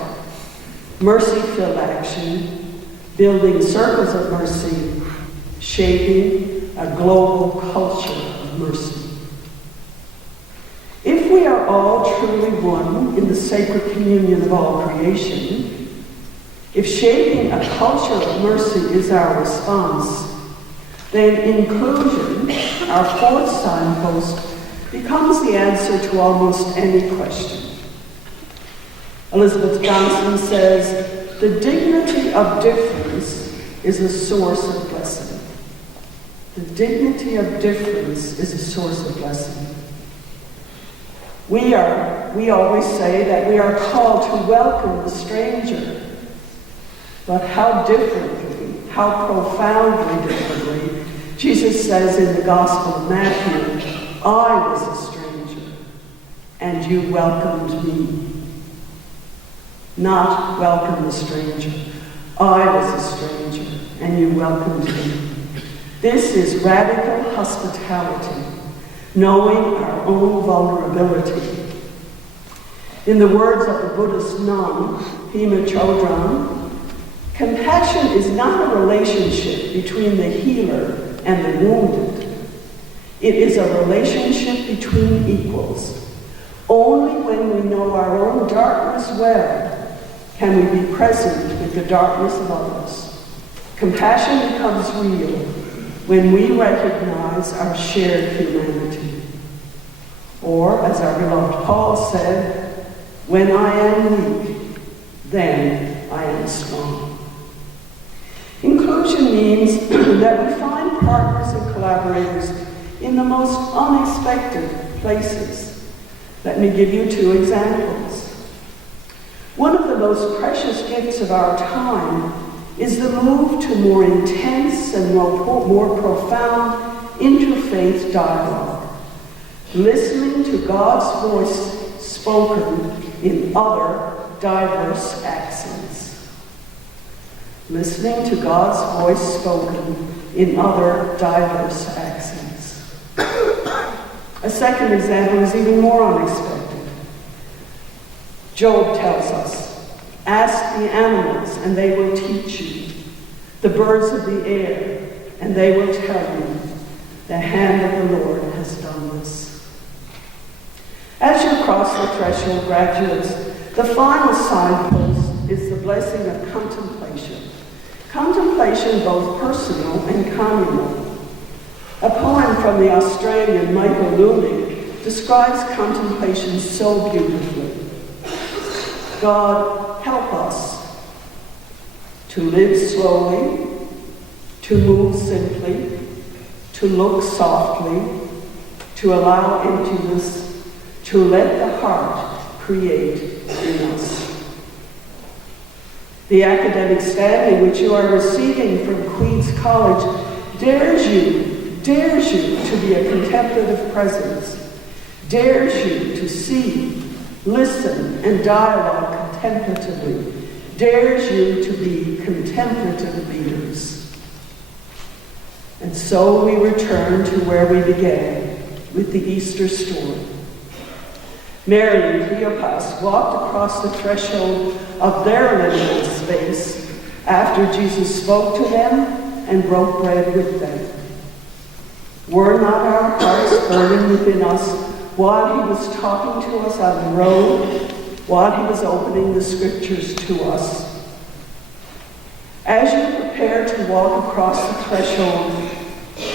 mercy-filled action, building circles of mercy, shaping a global culture of mercy. If we are all truly one in the sacred communion of all creation, if shaping a culture of mercy is our response, then inclusion, our 4th signpost, becomes the answer to almost any question. Elizabeth Johnson says, "The dignity of difference is a source of blessing." The dignity of difference is a source of blessing. We always say that we are called to welcome the stranger. But how differently, how profoundly differently, Jesus says in the Gospel of Matthew, "I was a stranger, and you welcomed me." Not welcome the stranger. I was a stranger, and you welcomed me. This is radical hospitality, knowing our own vulnerability. In the words of the Buddhist nun, Pema Chodron, compassion is not a relationship between the healer and the wounded. It is a relationship between equals. Only when we know our own darkness well can we be present with with the darkness of others. Compassion becomes real when we recognize our shared humanity. Or, as our beloved Paul said, when I am weak, then I am strong. Inclusion means that we find partners and collaborators in the most unexpected places. Let me give you 2 examples. One of the most precious gifts of our time is the move to more intense and more profound interfaith dialogue, listening to God's voice spoken in other diverse accents. Listening to God's voice spoken in other diverse accents. A second example is even more unexpected. Job tells us, ask the animals and they will teach you, the birds of the air, and they will tell you, the hand of the Lord has done this. As you cross the threshold, graduates, the final signpost is the blessing of contemplation. Contemplation both personal and communal. A poem from the Australian Michael Lunig describes contemplation so beautifully. God, help us to live slowly, to move simply, to look softly, to allow emptiness, to let the heart create in us. The academic standing which you are receiving from Queen's College dares you to be a contemplative presence, dares you to see, listen, and dialogue contemplatively, dares you to be contemplative leaders. And so we return to where we began, with the Easter story. Mary and Cleopas walked across the threshold of their liminal space after Jesus spoke to them and broke bread with them. Were not our hearts burning within us while he was talking to us on the road, while he was opening the scriptures to us? As you prepare to walk across the threshold,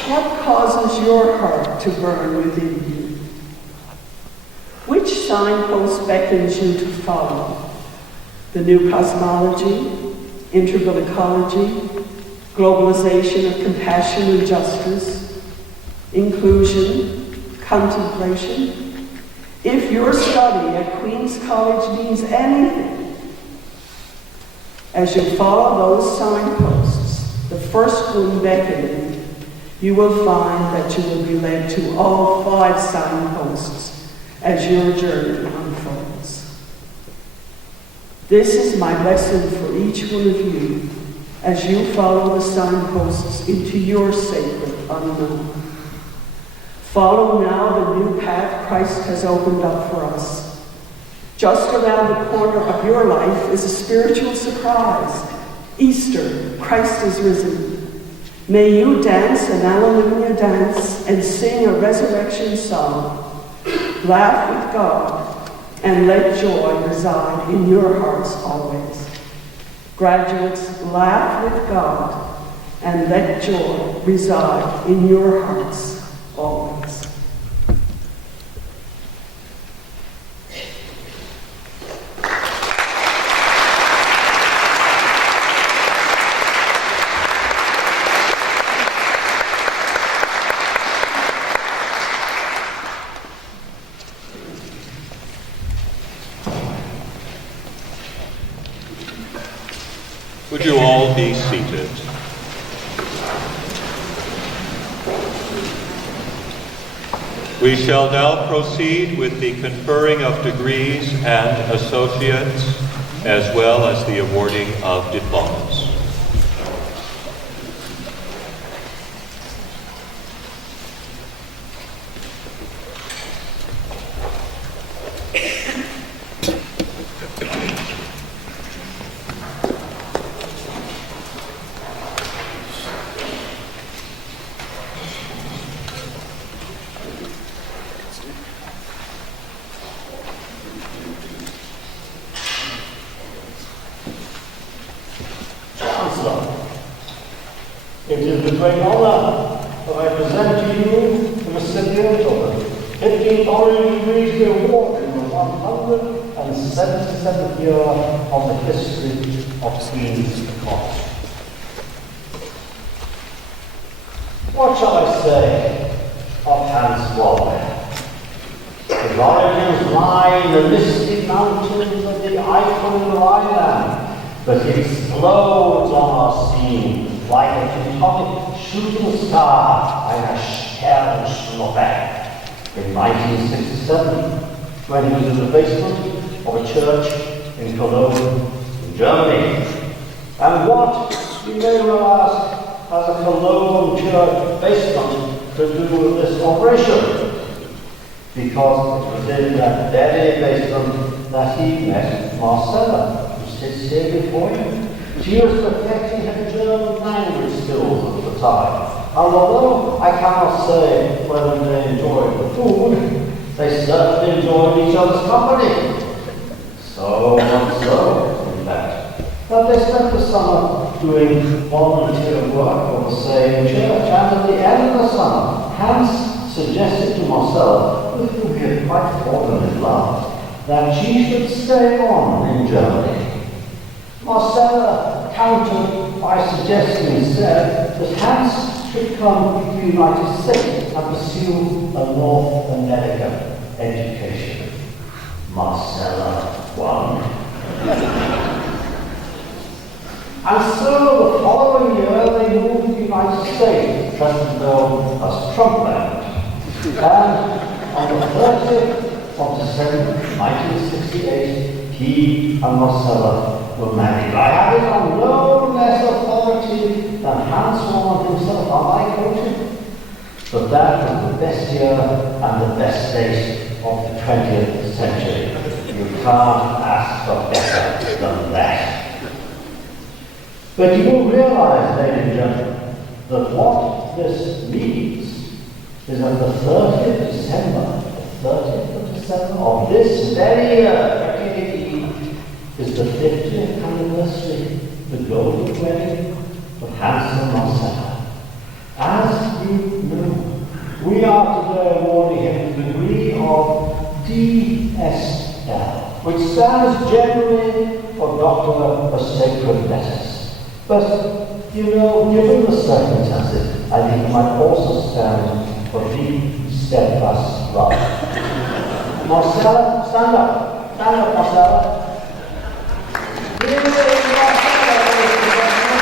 what causes your heart to burn within you? Which signpost beckons you to follow? The new cosmology, integral ecology, globalization of compassion and justice, inclusion, contemplation? If your study at Queen's College means anything, as you follow those signposts, the first one beckoning, you will find that you will be led to all 5 signposts as your journey unfolds. This is my lesson for each one of you as you follow the signposts into your sacred unknown. Follow now the new path Christ has opened up for us. Just around the corner of your life is a spiritual surprise. Easter, Christ is risen. May you dance an Alleluia dance and sing a resurrection song. Laugh with God and let joy reside in your hearts always. Graduates, laugh with God and let joy reside in your hearts always. Would you all be seated? We shall now proceed with the conferring of degrees and associates, as well as the awarding of diplomas. It is with great honor that I present to you the recipient of the 15th Honorary Degree Award in the 177th year of the history of Queen's College. What shall I say of Hans Waller? His origins lie in the misty mountains of the Eiffel Rhineland, but he explodes on our scene like a Teutonic shooting star and a Sternschnuppe. In 1967, when he was in the basement of a church in Cologne, in Germany. And what, you may well ask, has a Cologne church basement to do with this operation? Because it was in that very basement that he met Marcella, who sits here before you. She was perfecting her German language skills at the time. And although I cannot say whether they enjoyed the food, they certainly enjoyed each other's company. So much so, in fact, that they spent the summer doing volunteer work for the same church. And at the end of the summer, Hans suggested to Marcella, with whom he had quite fallen in love, that she should stay on in Germany. Marcella countered by suggesting instead that Hans should come to the United States and pursue a North American education. Marcella won. And so the following year they moved to the United States, presently known as Trumpland. And on the 30th of December 1968, he and Marcella were married. I have it on no less authority than Hans Waller himself on my coaching. But that was the best year and the best date of the 20th century. You can't ask for better than that. But you will realize, ladies and gentlemen, that what this means is that the 30th of December of this very year, 2018, is the 50th anniversary, the golden wedding of Hans and Marcella. As you know, we are today awarding him the degree of DSL, which stands generally for Doctor of Sacred Letters. But, you know, given the circumstances, I think it might also stand for deep, steadfast love. Marcella, stand up. Stand up, Marcella. Here is Marcella, ladies and gentlemen.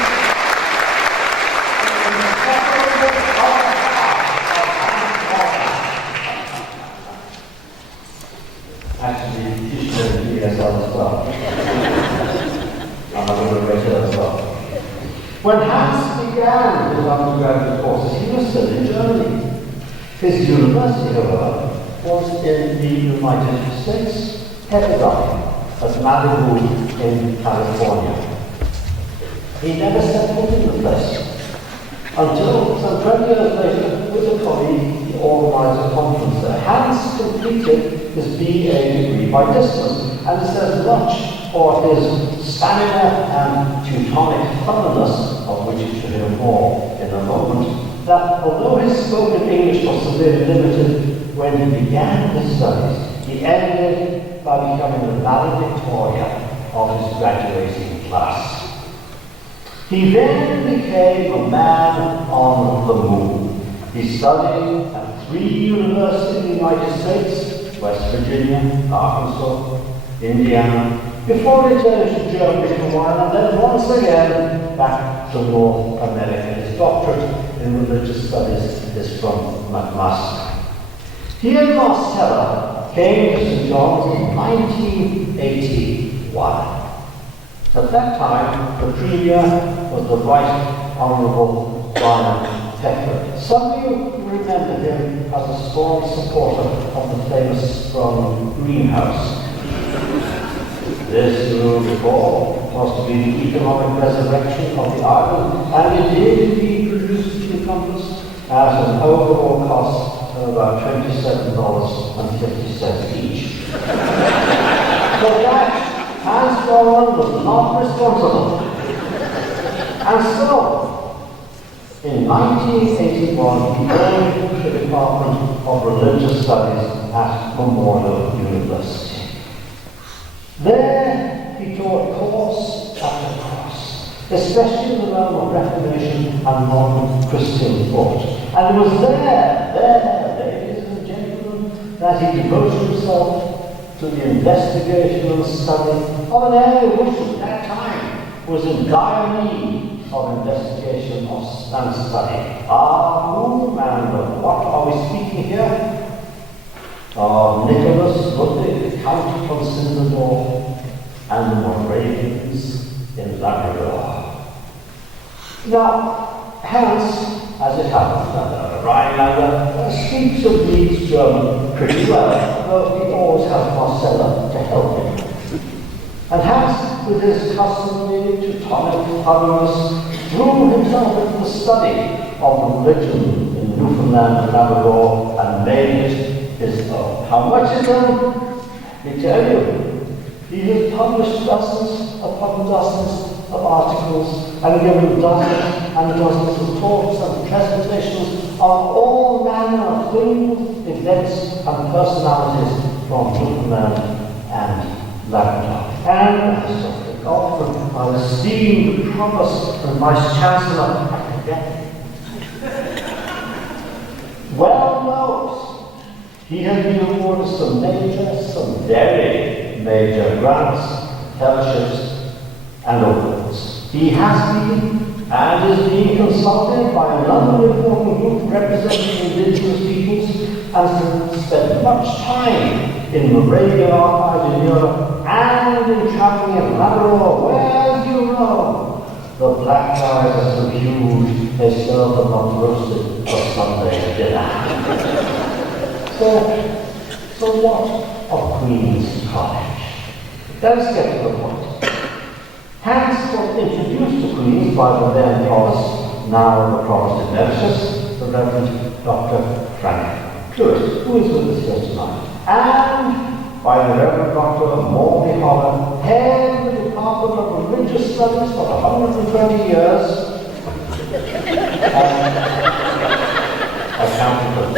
Actually, she's going to be as well. I'm going to raise her as well. When Hans began his undergraduate courses, he was still in Germany. His university, however, was in the United States, headquartered at Malibu in California. He never set foot in the place until some 20 years later, with a colleague, he organized a conference there. Hans completed his BA degree by distance, and it says much for his stamina and Teutonic thoroughness, of which you shall hear more in a moment, that although his spoken English was severely limited when he began his studies, he ended by becoming the valedictorian of his graduating class. He then became a man on the move. He studied at 3 universities in the United States, West Virginia, Arkansas, Indiana, before returning to Germany for a while, and then once again back to North America. His doctorate in religious studies is from McMaster. He and Marcella came to St. John's in 1981. At that time, the premier was the Right Honourable Brian Pecker. Some of you remember him as a strong supporter of the famous strong greenhouse. This, you will recall, was to be the economic resurrection of the island, and it did indeed produce to be accomplished at an overall cost of about $27.50 each. For that, Hans Waller was not responsible. And so, In 1981, he joined the Department of Religious Studies at Memorial University. There, he taught course after course, especially in the realm of Reformation and modern Christian thought. And it was there, ladies and gentlemen, that he devoted himself to the investigation and study of an area which at that time was in dire need of investigation and study. Whom and what are we speaking here? Of Nicholas Ludwig, Count von Sindendorf, and the Moravians in Labrador. Now, Hans, as it happens, Rhinelander speaks of Leeds German pretty well, though he always has Marcella to help him. And Hans, with his customary Teutonic thoroughness, threw himself into the study of religion in Newfoundland and Labrador and made it his own. How much his own? Let me tell you. He has published dozens upon dozens of articles and given dozens and dozens of talks and presentations on all manner of things, events, and personalities from Newfoundland and Labrador. And as Dr. Conferring, our esteemed Provost and Vice Chancellor, well knows, he has been awarded some very major grants, fellowships, and awards. He has been and is being consulted by a number of important groups representing indigenous peoples and has spent much time in Moravian archives in Europe and in traveling in Labrador, where, as you know, the black guys are so huge they serve them up roasted for Sunday dinner. So what of Queen's College? Let's get to the point. Hans was introduced to Queen's by the then Provost, now the Provost Emeritus, the Reverend Dr. Frank Cluett, who is with us here tonight, and by the Reverend Dr. Morley Holland, head of the Department of Religious Studies for 120 years. I counted them.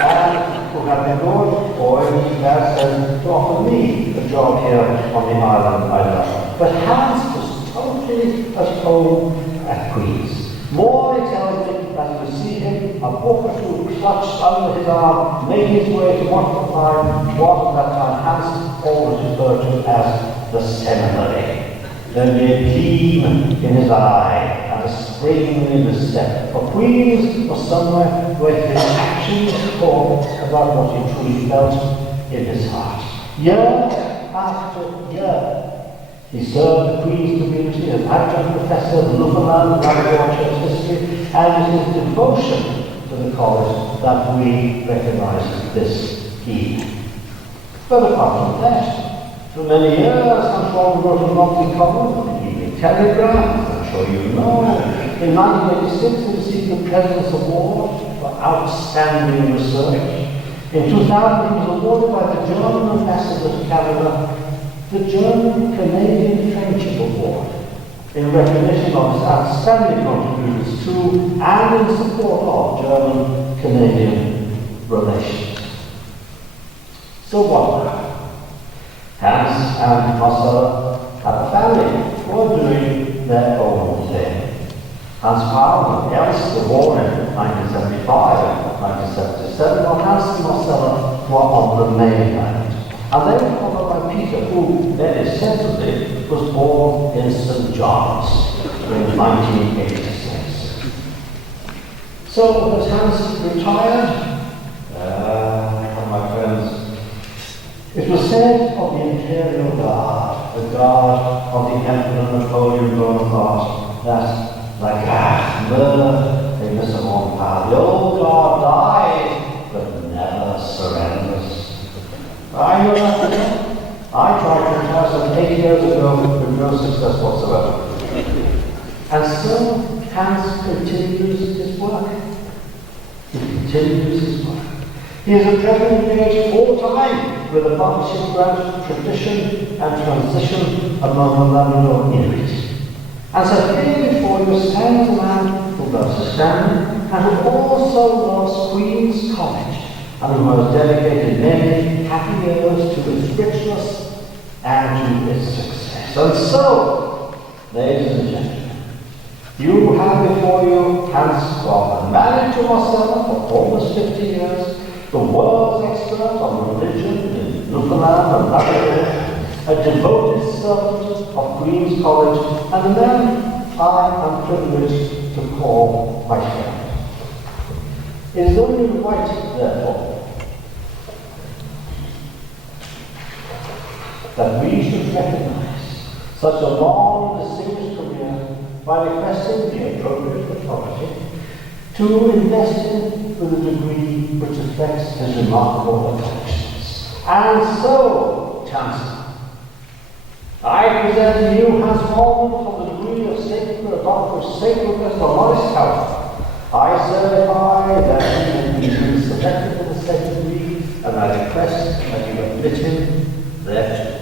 And who have been good, or indeed has to offer me a job here on the island I love. But Hans was totally at home at Queen's. Morley tells me that you see him, a book or two clutched under his arm, making his way to what at that time Hans always referred to as the seminary. There'd be a gleam in his eye and a spring in his step. For Queen's was somewhere where his actions talked about what he truly felt in his heart. Year after year, he served the Queen's community as adjunct professor of Newfoundland and Labrador Church history, and it is devotion to the college that we recognize this evening. But apart from that, for many years, Conferring wrote a monthly column in the Evening Telegram, as I'm sure you know. In 1986, he received the President's Award for Outstanding Research. In 2000, he was awarded by the German Ambassador to Canada the German-Canadian Friendship Award in recognition of his outstanding contributions to and in support of German-Canadian relations. So what now? Hans and Marcella had a family who were doing their own thing. Hans Paul and Else were born in 1975 and 1977, while Hans and Marcella were on the mainland. And they were followed by Peter, who very sensibly was born in St. John's in 1986. So as Hans retired, my friends, it was said of the Imperial Guard, the guard of the Emperor Napoleon Bonaparte, that la garde meurt et ne se rend pas. The old guard died, but never surrenders. I know that. I tried to retire some 8 years ago with no success whatsoever. And so Hans continues his work. He continues his work. He is a presently engaged full-time with the partnership grant tradition and transition among the Labrador Inuit. And so here before you stands a man who who loves Stanley, and who also loves Queen's College, and who has dedicated many happy years to its richness and to its success. And so, ladies and gentlemen, you have before you Hans Squabbler, married to Marcella for almost 50 years, the world's expert on religion in Newfoundland and Labrador, a devoted servant of Queen's College, and a man I am privileged to call my friend. It is only right, therefore, that we should recognize such a long, distinguished career by requesting the appropriate authority to invest him with a degree which reflects his remarkable accomplishments. And so, Chancellor, I present to you Hans Waldman for the degree of Sacred Doctor of Sacredness Honoris Causa. I certify that he has been selected for the said degree, and I request that you admit him thereto.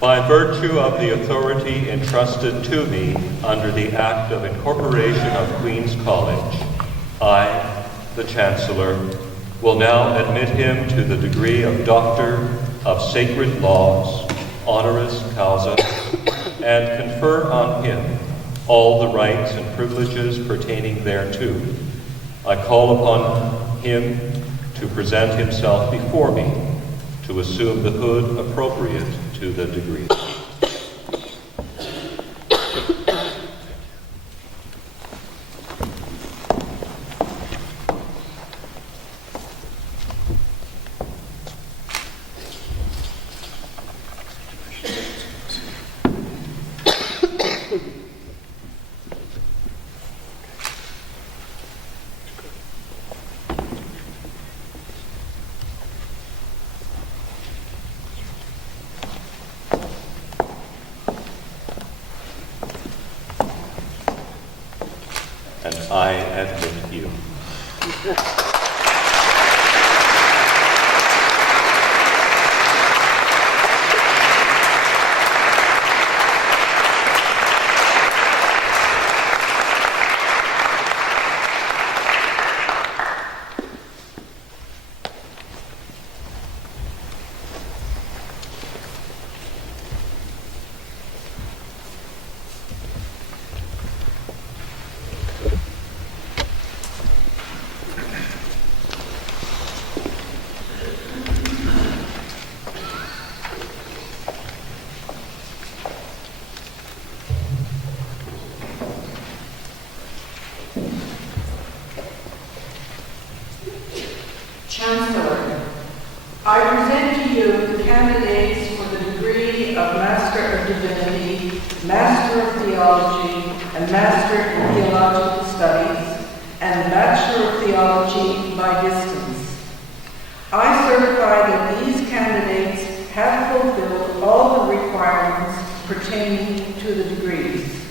By virtue of the authority entrusted to me under the Act of Incorporation of Queen's College, I, the Chancellor, will now admit him to the degree of Doctor of Sacred Laws, honoris causa, and confer on him all the rights and privileges pertaining thereto. I call upon him to present himself before me to assume the hood appropriate to the degree. And I admit you. Chancellor, I present to you the candidates for the degree of Master of Divinity, Master of Theology, and Master in Theological Studies, and Bachelor of Theology by distance. I certify that these candidates have fulfilled all the requirements pertaining to the degrees.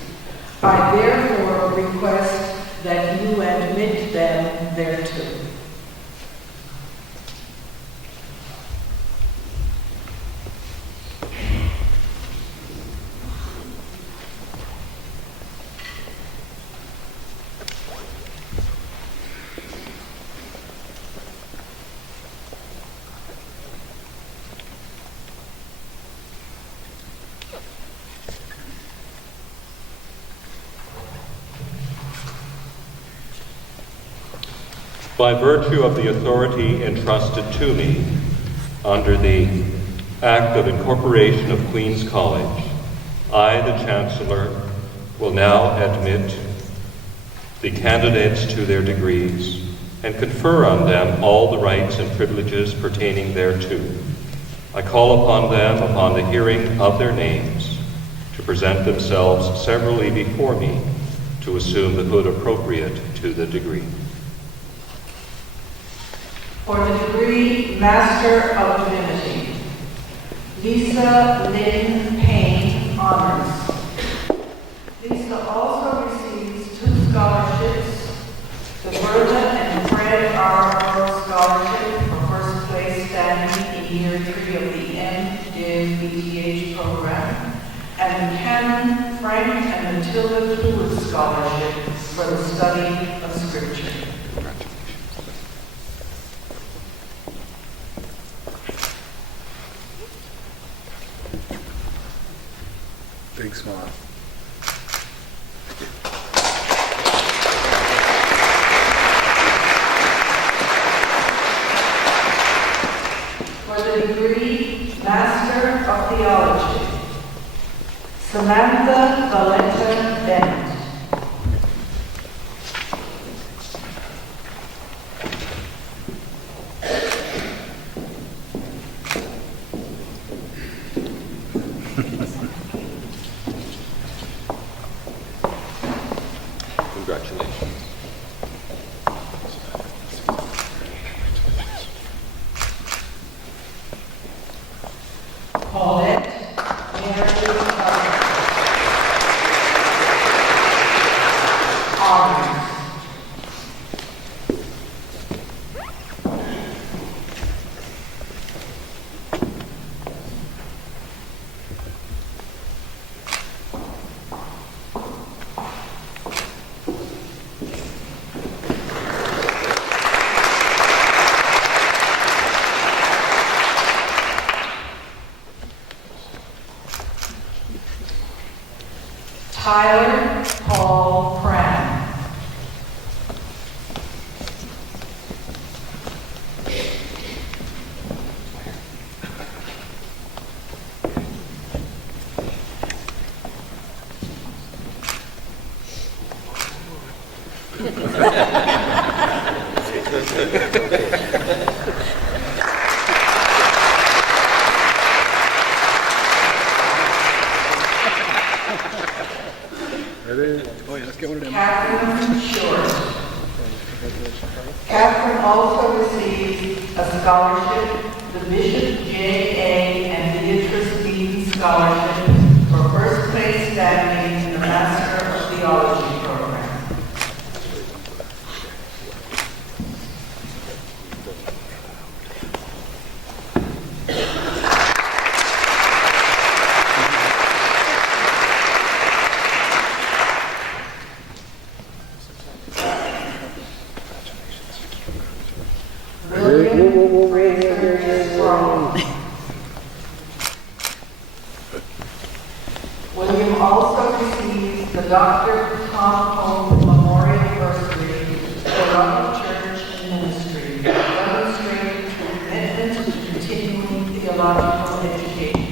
I therefore request that you admit them thereto. By virtue of the authority entrusted to me under the Act of Incorporation of Queen's College, I, the Chancellor, will now admit the candidates to their degrees and confer on them all the rights and privileges pertaining thereto. I call upon them, upon the hearing of their names, to present themselves severally before me to assume the hood appropriate to the degree. For the degree Master of Divinity, Lisa Lynn Payne Honors. Lisa also receives the MDiv program, and the Canon Frank and Matilda Clue Scholarship for the study of Scripture. Big smile. For the degree Master of Theology, Samantha Valletta Bennett. Congratulations. Paulette Mary Honors. Tyler Paul Pratt. Ready? Oh yeah, let's get one of them. Catherine Short. Catherine also receives a scholarship, the Bishop J.A. and Beatrice Bean Scholarship for first place standing in the Master of Theology program. William Fraser Strong. William also receives the Dr. Tom Home Memorial Bursary for love of church and ministry, demonstrating commitment to continuing theological education.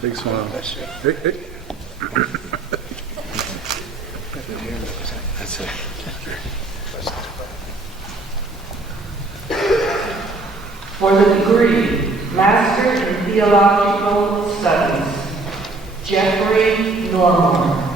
Big smile. Hey, hey. That's it. For the degree Master in Theological Studies, Jeffrey Normore.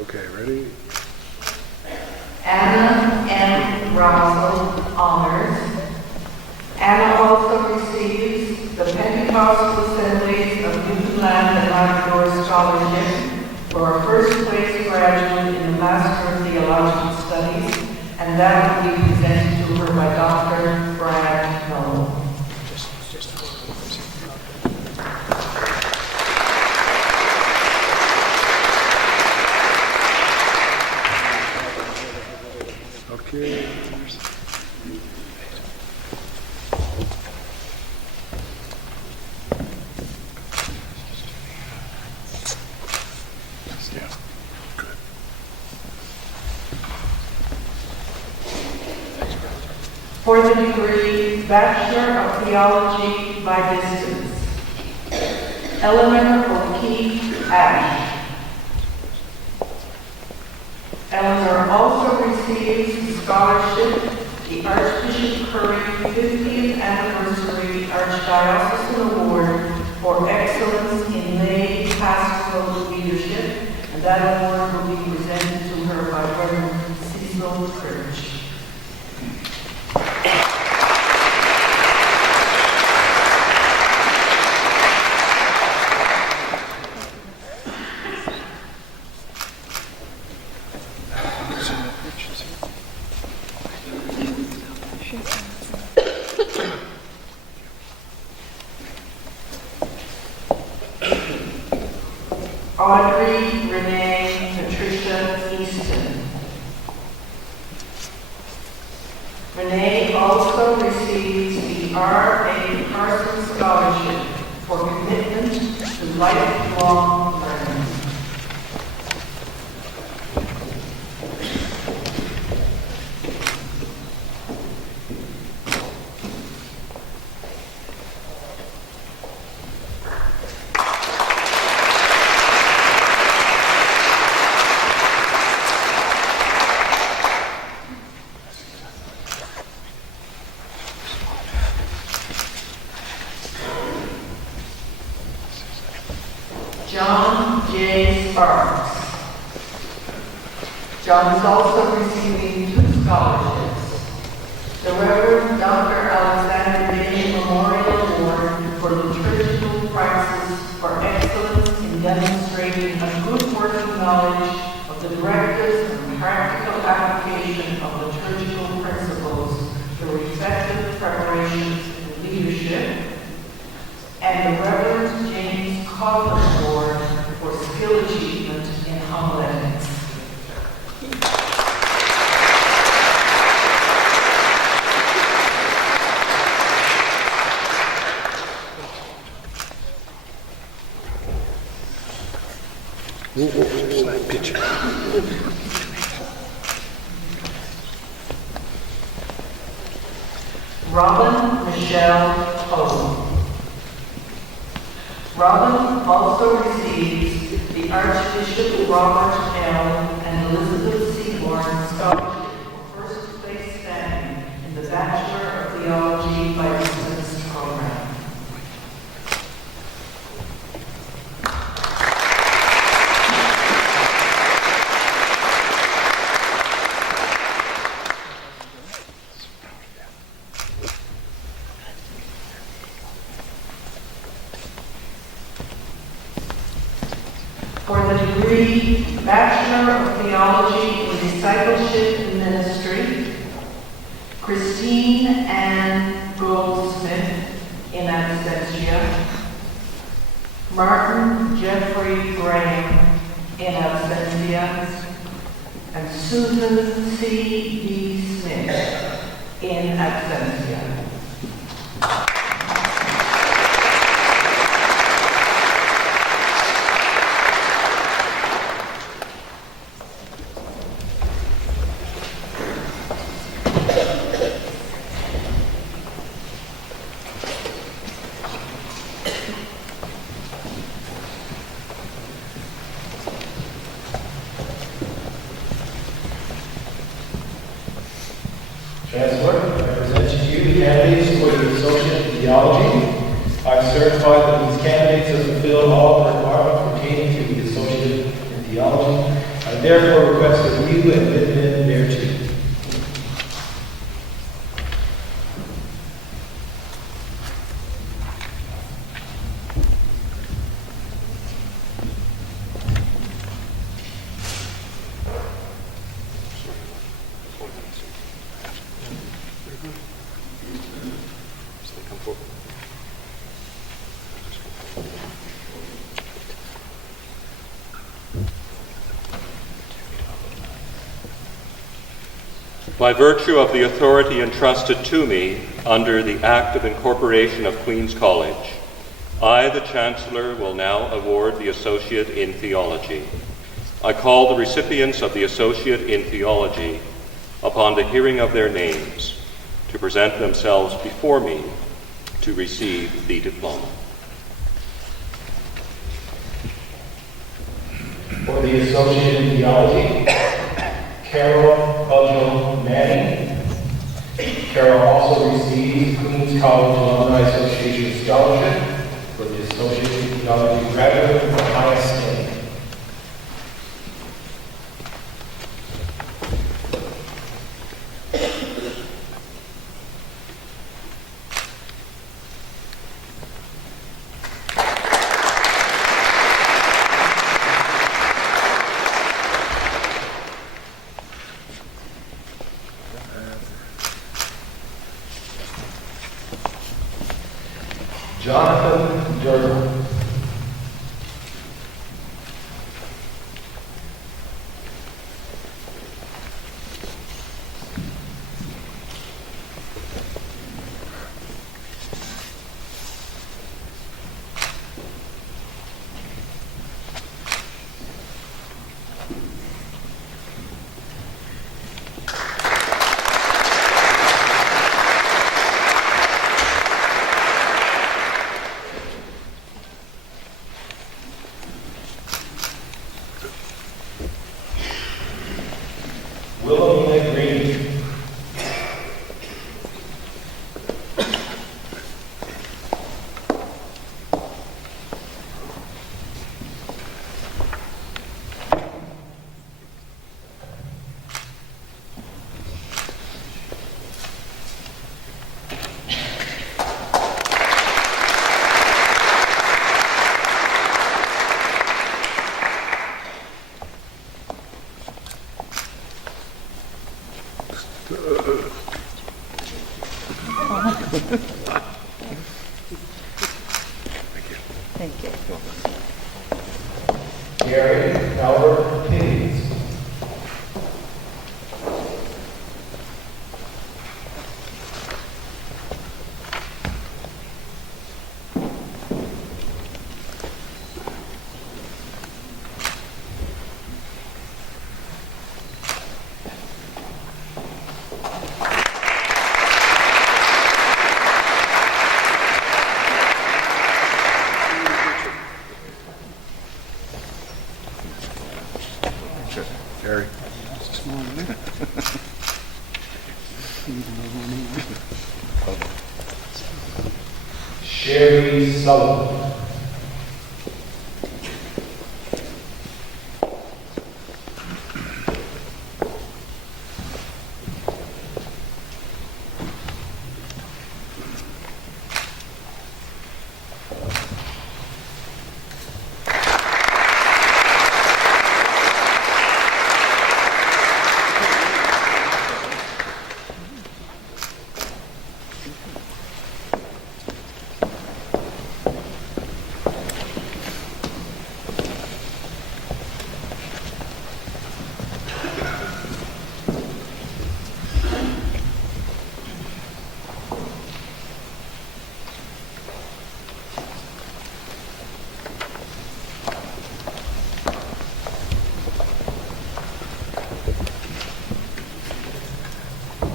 Okay, ready? Anna M. Russell Honors. Anna also receives the Pentecostal Assemblies of Newfoundland and Labrador Scholarship for a first place graduate in the Master of Theological Studies, and that will be presented to her by Dr. Brad Noel. Okay. Yeah. Good. For the degree Bachelor of Theology by Distance, Eleanor O'Keefe Ash. Eleanor also receives the scholarship, the Archbishop Curry 50th Anniversary Archdiocesan Award for Excellence in Lay Pastoral Leadership, and that award will be presented to her by Reverend Cecil Kirch. Audrey Renee Patricia Easton. Renee also receives the R.A. Carson Scholarship for commitment to lifelong learning. John J. Sparks. John is also receiving 2 scholarships. The Reverend Dr. Alexander Day Memorial Award for liturgical praxis for excellence in demonstrating a good working knowledge of the directives and practical application of liturgical principles through effective preparations in leadership, and the Reverend James Coughlin Award for skill achievement in homiletics. Robin Michelle Ho. Robin also receives the Archbishop Robert L. and Elizabeth Seymour Scholarship for first place standing in the Bachelor of Theology by Distance program. For the degree Bachelor of Theology in Discipleship and Ministry, Christine Ann Goldsmith in absentia, Martin Jeffrey Graham in absentia, and Susan C. D. Smith in absentia. Chancellor, I present to you the candidates for the Associate in Theology. I certify that these candidates have fulfilled all the requirements pertaining to the Associate in Theology. I therefore request that you admit them thereto. By virtue of the authority entrusted to me under the Act of Incorporation of Queen's College, I, the Chancellor, will now award the Associate in Theology. I call the recipients of the Associate in Theology, upon the hearing of their names, to present themselves before me to receive the diploma. For the Associate in Theology, Carol Budgell Manning. Carol also received Queens College Alumni Association Scholarship for the Associate in Theology graduate of the highest standing. Jonathan Jordan. Wilhelmina Green. Thank you. Gary Albert Hayes. Gary. Sherry Sullivan.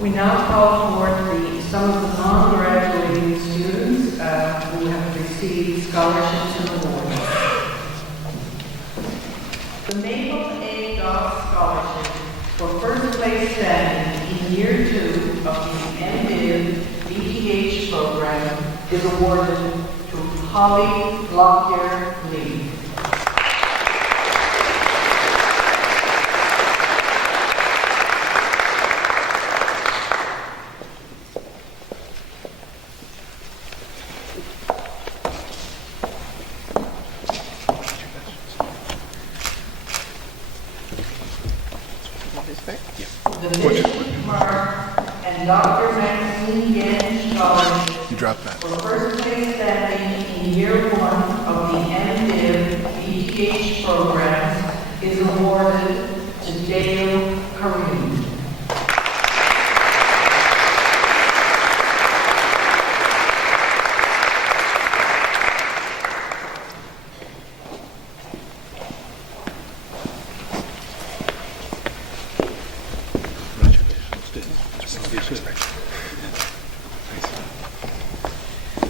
We now call forward some of the non-graduating students who have received scholarships and awards. The Maple A. Goff Scholarship for first place standing in year 2 of the MDiv BTH program is awarded to Holly Lockyer Lee. The Bishop Mark and Dr. Maxine Genge Scholarship You dropped that. for first place standing in year 1 of the MDiv BTH programs is awarded to Dale Kareem.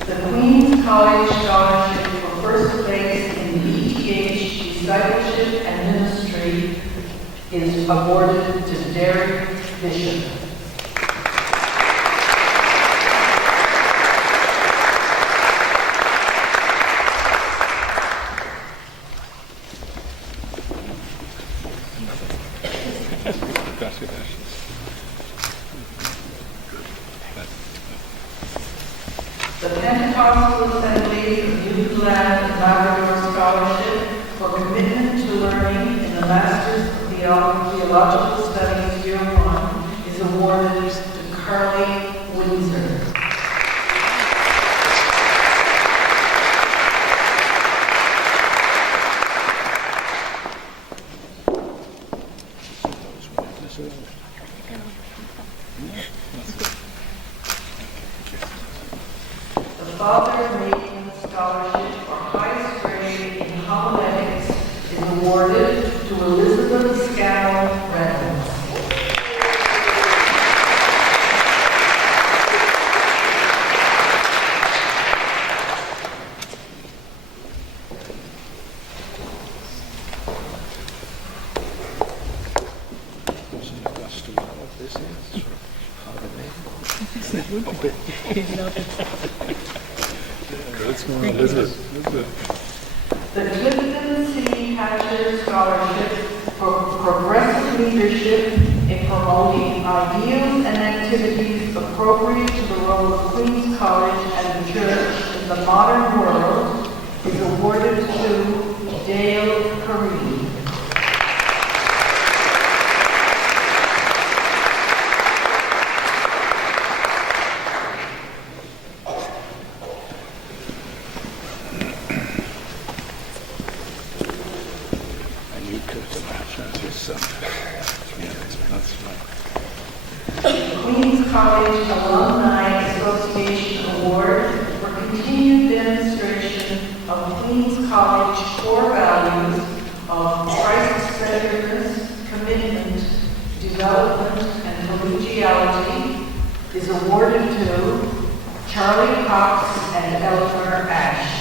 The Queens College Scholarship for first place in BTH Discipleship and Ministry is awarded to Derek Bishop. The Pentecostal Assembly of Newfoundland and Labrador Scholarship for commitment to learning in the Masters of Theological Studies Year 1 is awarded to Carly Windsor. The Father Maiden Scholarship for highest grade in homiletics is awarded to Elizabeth Scannell Reynolds. The Clifton C. Hatcher Scholarship for progressive leadership in promoting ideals and activities appropriate to the role of Queen's College and the Church in the modern world is awarded to Dale Kareem. Queen's College Alumni Association Award for continued demonstration of Queen's College core values of Christ-centeredness, commitment, development, and collegiality is awarded to Charlie Cox and Eleanor Ash.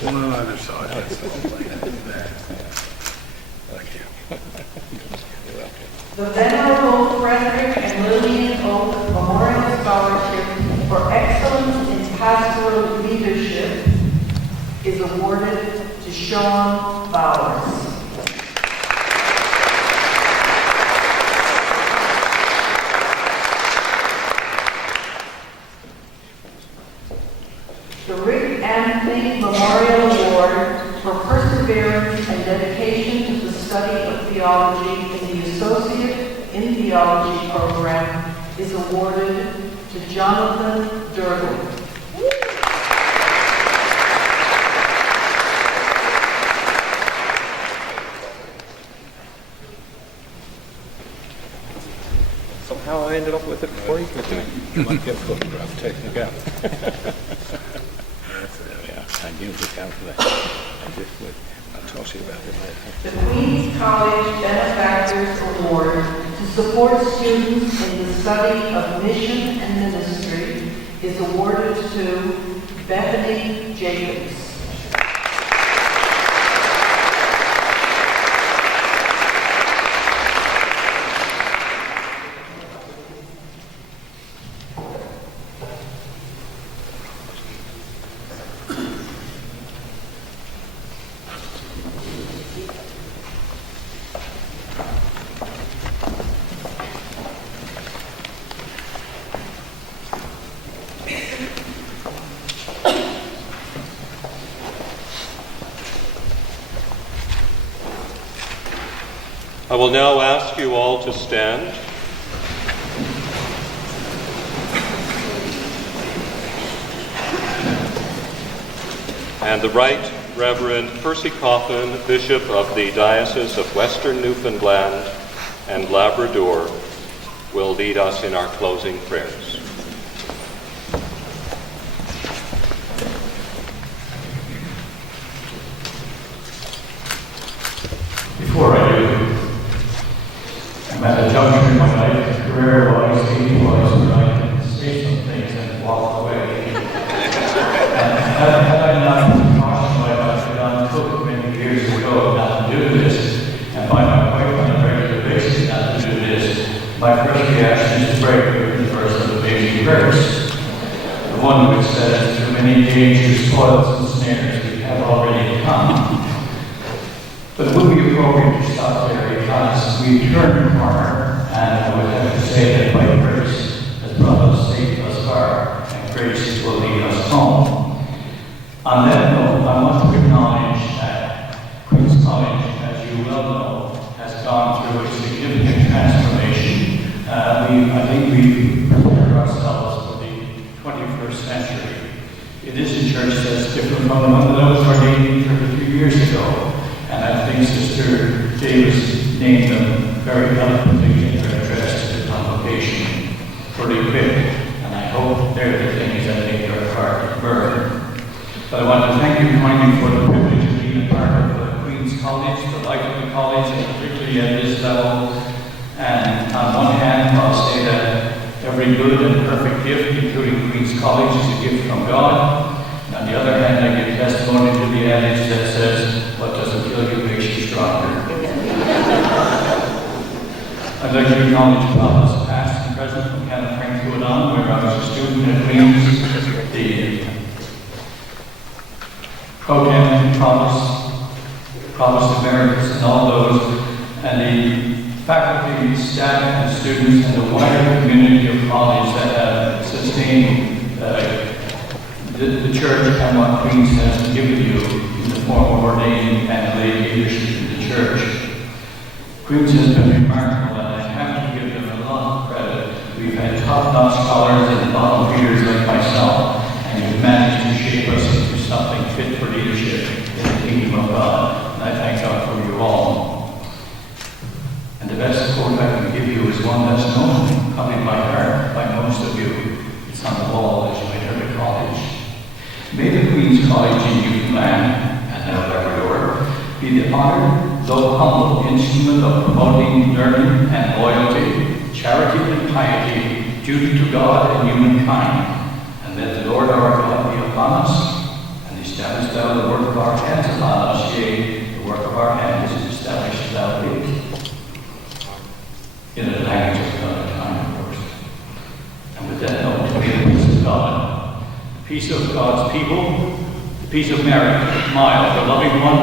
One on either side. The Venerable Frederick and Lillian Oak Memorial Scholarship for excellence in pastoral leadership is awarded to Sean Bowers. The Rick Anthony Memorial Award for perseverance and dedication to the study of theology in the Associate in Theology program is awarded to Jonathan Durgan. Somehow I ended up with it before you could do it. You might get a photograph taken again. Yeah, I knew the count for that. I'll talk to you about it later. The Queen's College Benefactors Award to support students in the study of mission and ministry is awarded to Bethany Jacobs. I will now ask you all to stand. And the right Reverend Percy Coffin, Bishop of the Diocese of Western Newfoundland and Labrador, will lead us in our closing prayers. Before I do, I'm at a juncture in my life, career-wise, age-wise, where I can say some things and walk away. And had I not cautioned my wife John Cook many years ago not to do this, and by my wife on a regular basis not to do this, my first reaction is to break the verse of the baby verse. The one which says, "Through many dangers, toils, and snares we have already come." But it would be appropriate to stop there because we've turned the corner, and I would have to say that by grace has brought us safe thus far, and grace will lead us home. On that note, I want to acknowledge that Queen's College, as you well know, has gone through a significant transformation. I think we've prepared ourselves for the 21st century. It is a church that's different from the one that was ordained 33 years ago. And I think Sister Davis named them very eloquently in her address to the Convocation, fully equipped. And I hope they're the things that make your heart burn. But I want to thank you kindly for the privilege of being a part of Queen's College, the life of the college, and particularly at this level. And on one hand, I'll say that every good and perfect gift, including Queen's College, is a gift from God. On the other hand, I give testimony to the adage that says, "What doesn't kill you makes you stronger." I'd like to acknowledge prophets past and present from Conferring to on, where I was a student at Queen's, the program provost emeritus, and all those, and the faculty, staff, and students, and the wider community of college that have sustained the church and what Queen's has given you in the form of ordained and lay leadership in the church. Queen's has been remarkable, and I have to give them a lot of credit. We've had top-notch scholars and volunteers like myself, and you've managed to shape us into something fit for leadership in the kingdom of God. And I thank God for you all. And the best quote I can give you is one that's known probably by heart by most of you. It's on the wall as you enter the college. May the Queen's College in Newfoundland and now Labrador be the honored, though humble, instrument of promoting learning and loyalty, charity and piety, duty to God and humankind. And let the Lord our God be upon us, and establish thou the work of our hands upon us, yea, the work of our hands is established thou it. In the language of another time, of course. And with that note, to be the peace of God. Peace of God's people, the peace of Mary, mild, the loving one,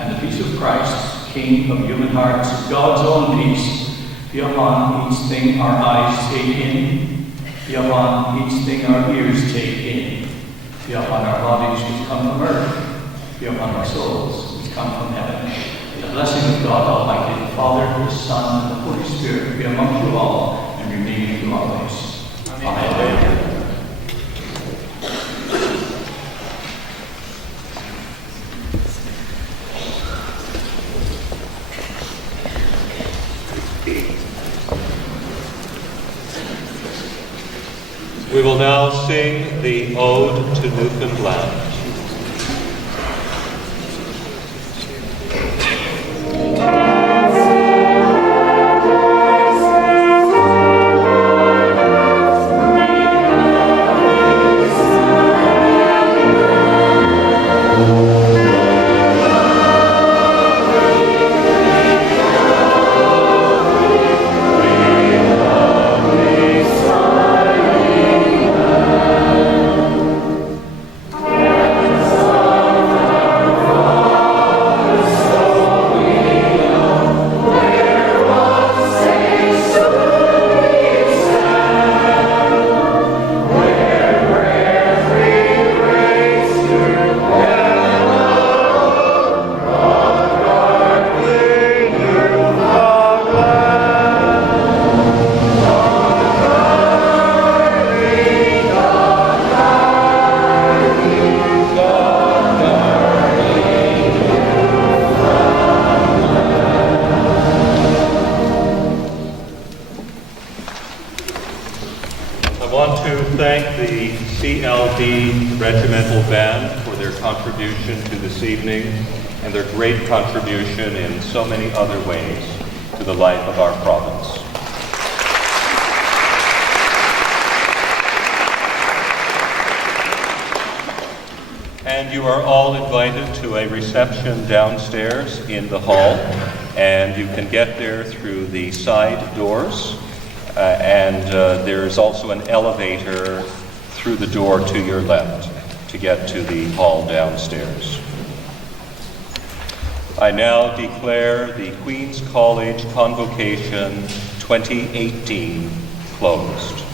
and the peace of Christ, King of human hearts, God's own peace, be upon each thing our eyes take in, be upon each thing our ears take in, be upon our bodies which come from earth, be upon our souls which come from heaven. The blessing of God Almighty, the Father, the Son, and the Holy Spirit be among you all and remain with you always. Amen. We will now sing the Ode to Newfoundland. Yeah. want to thank the CLD Regimental Band for their contribution to this evening and their great contribution in so many other ways to the life of our province. And you are all invited to a reception downstairs in the hall, and you can get there through the side doors, and there's also an elevator through the door to your left to get to the hall downstairs. I now declare the Queen's College Convocation 2018 closed.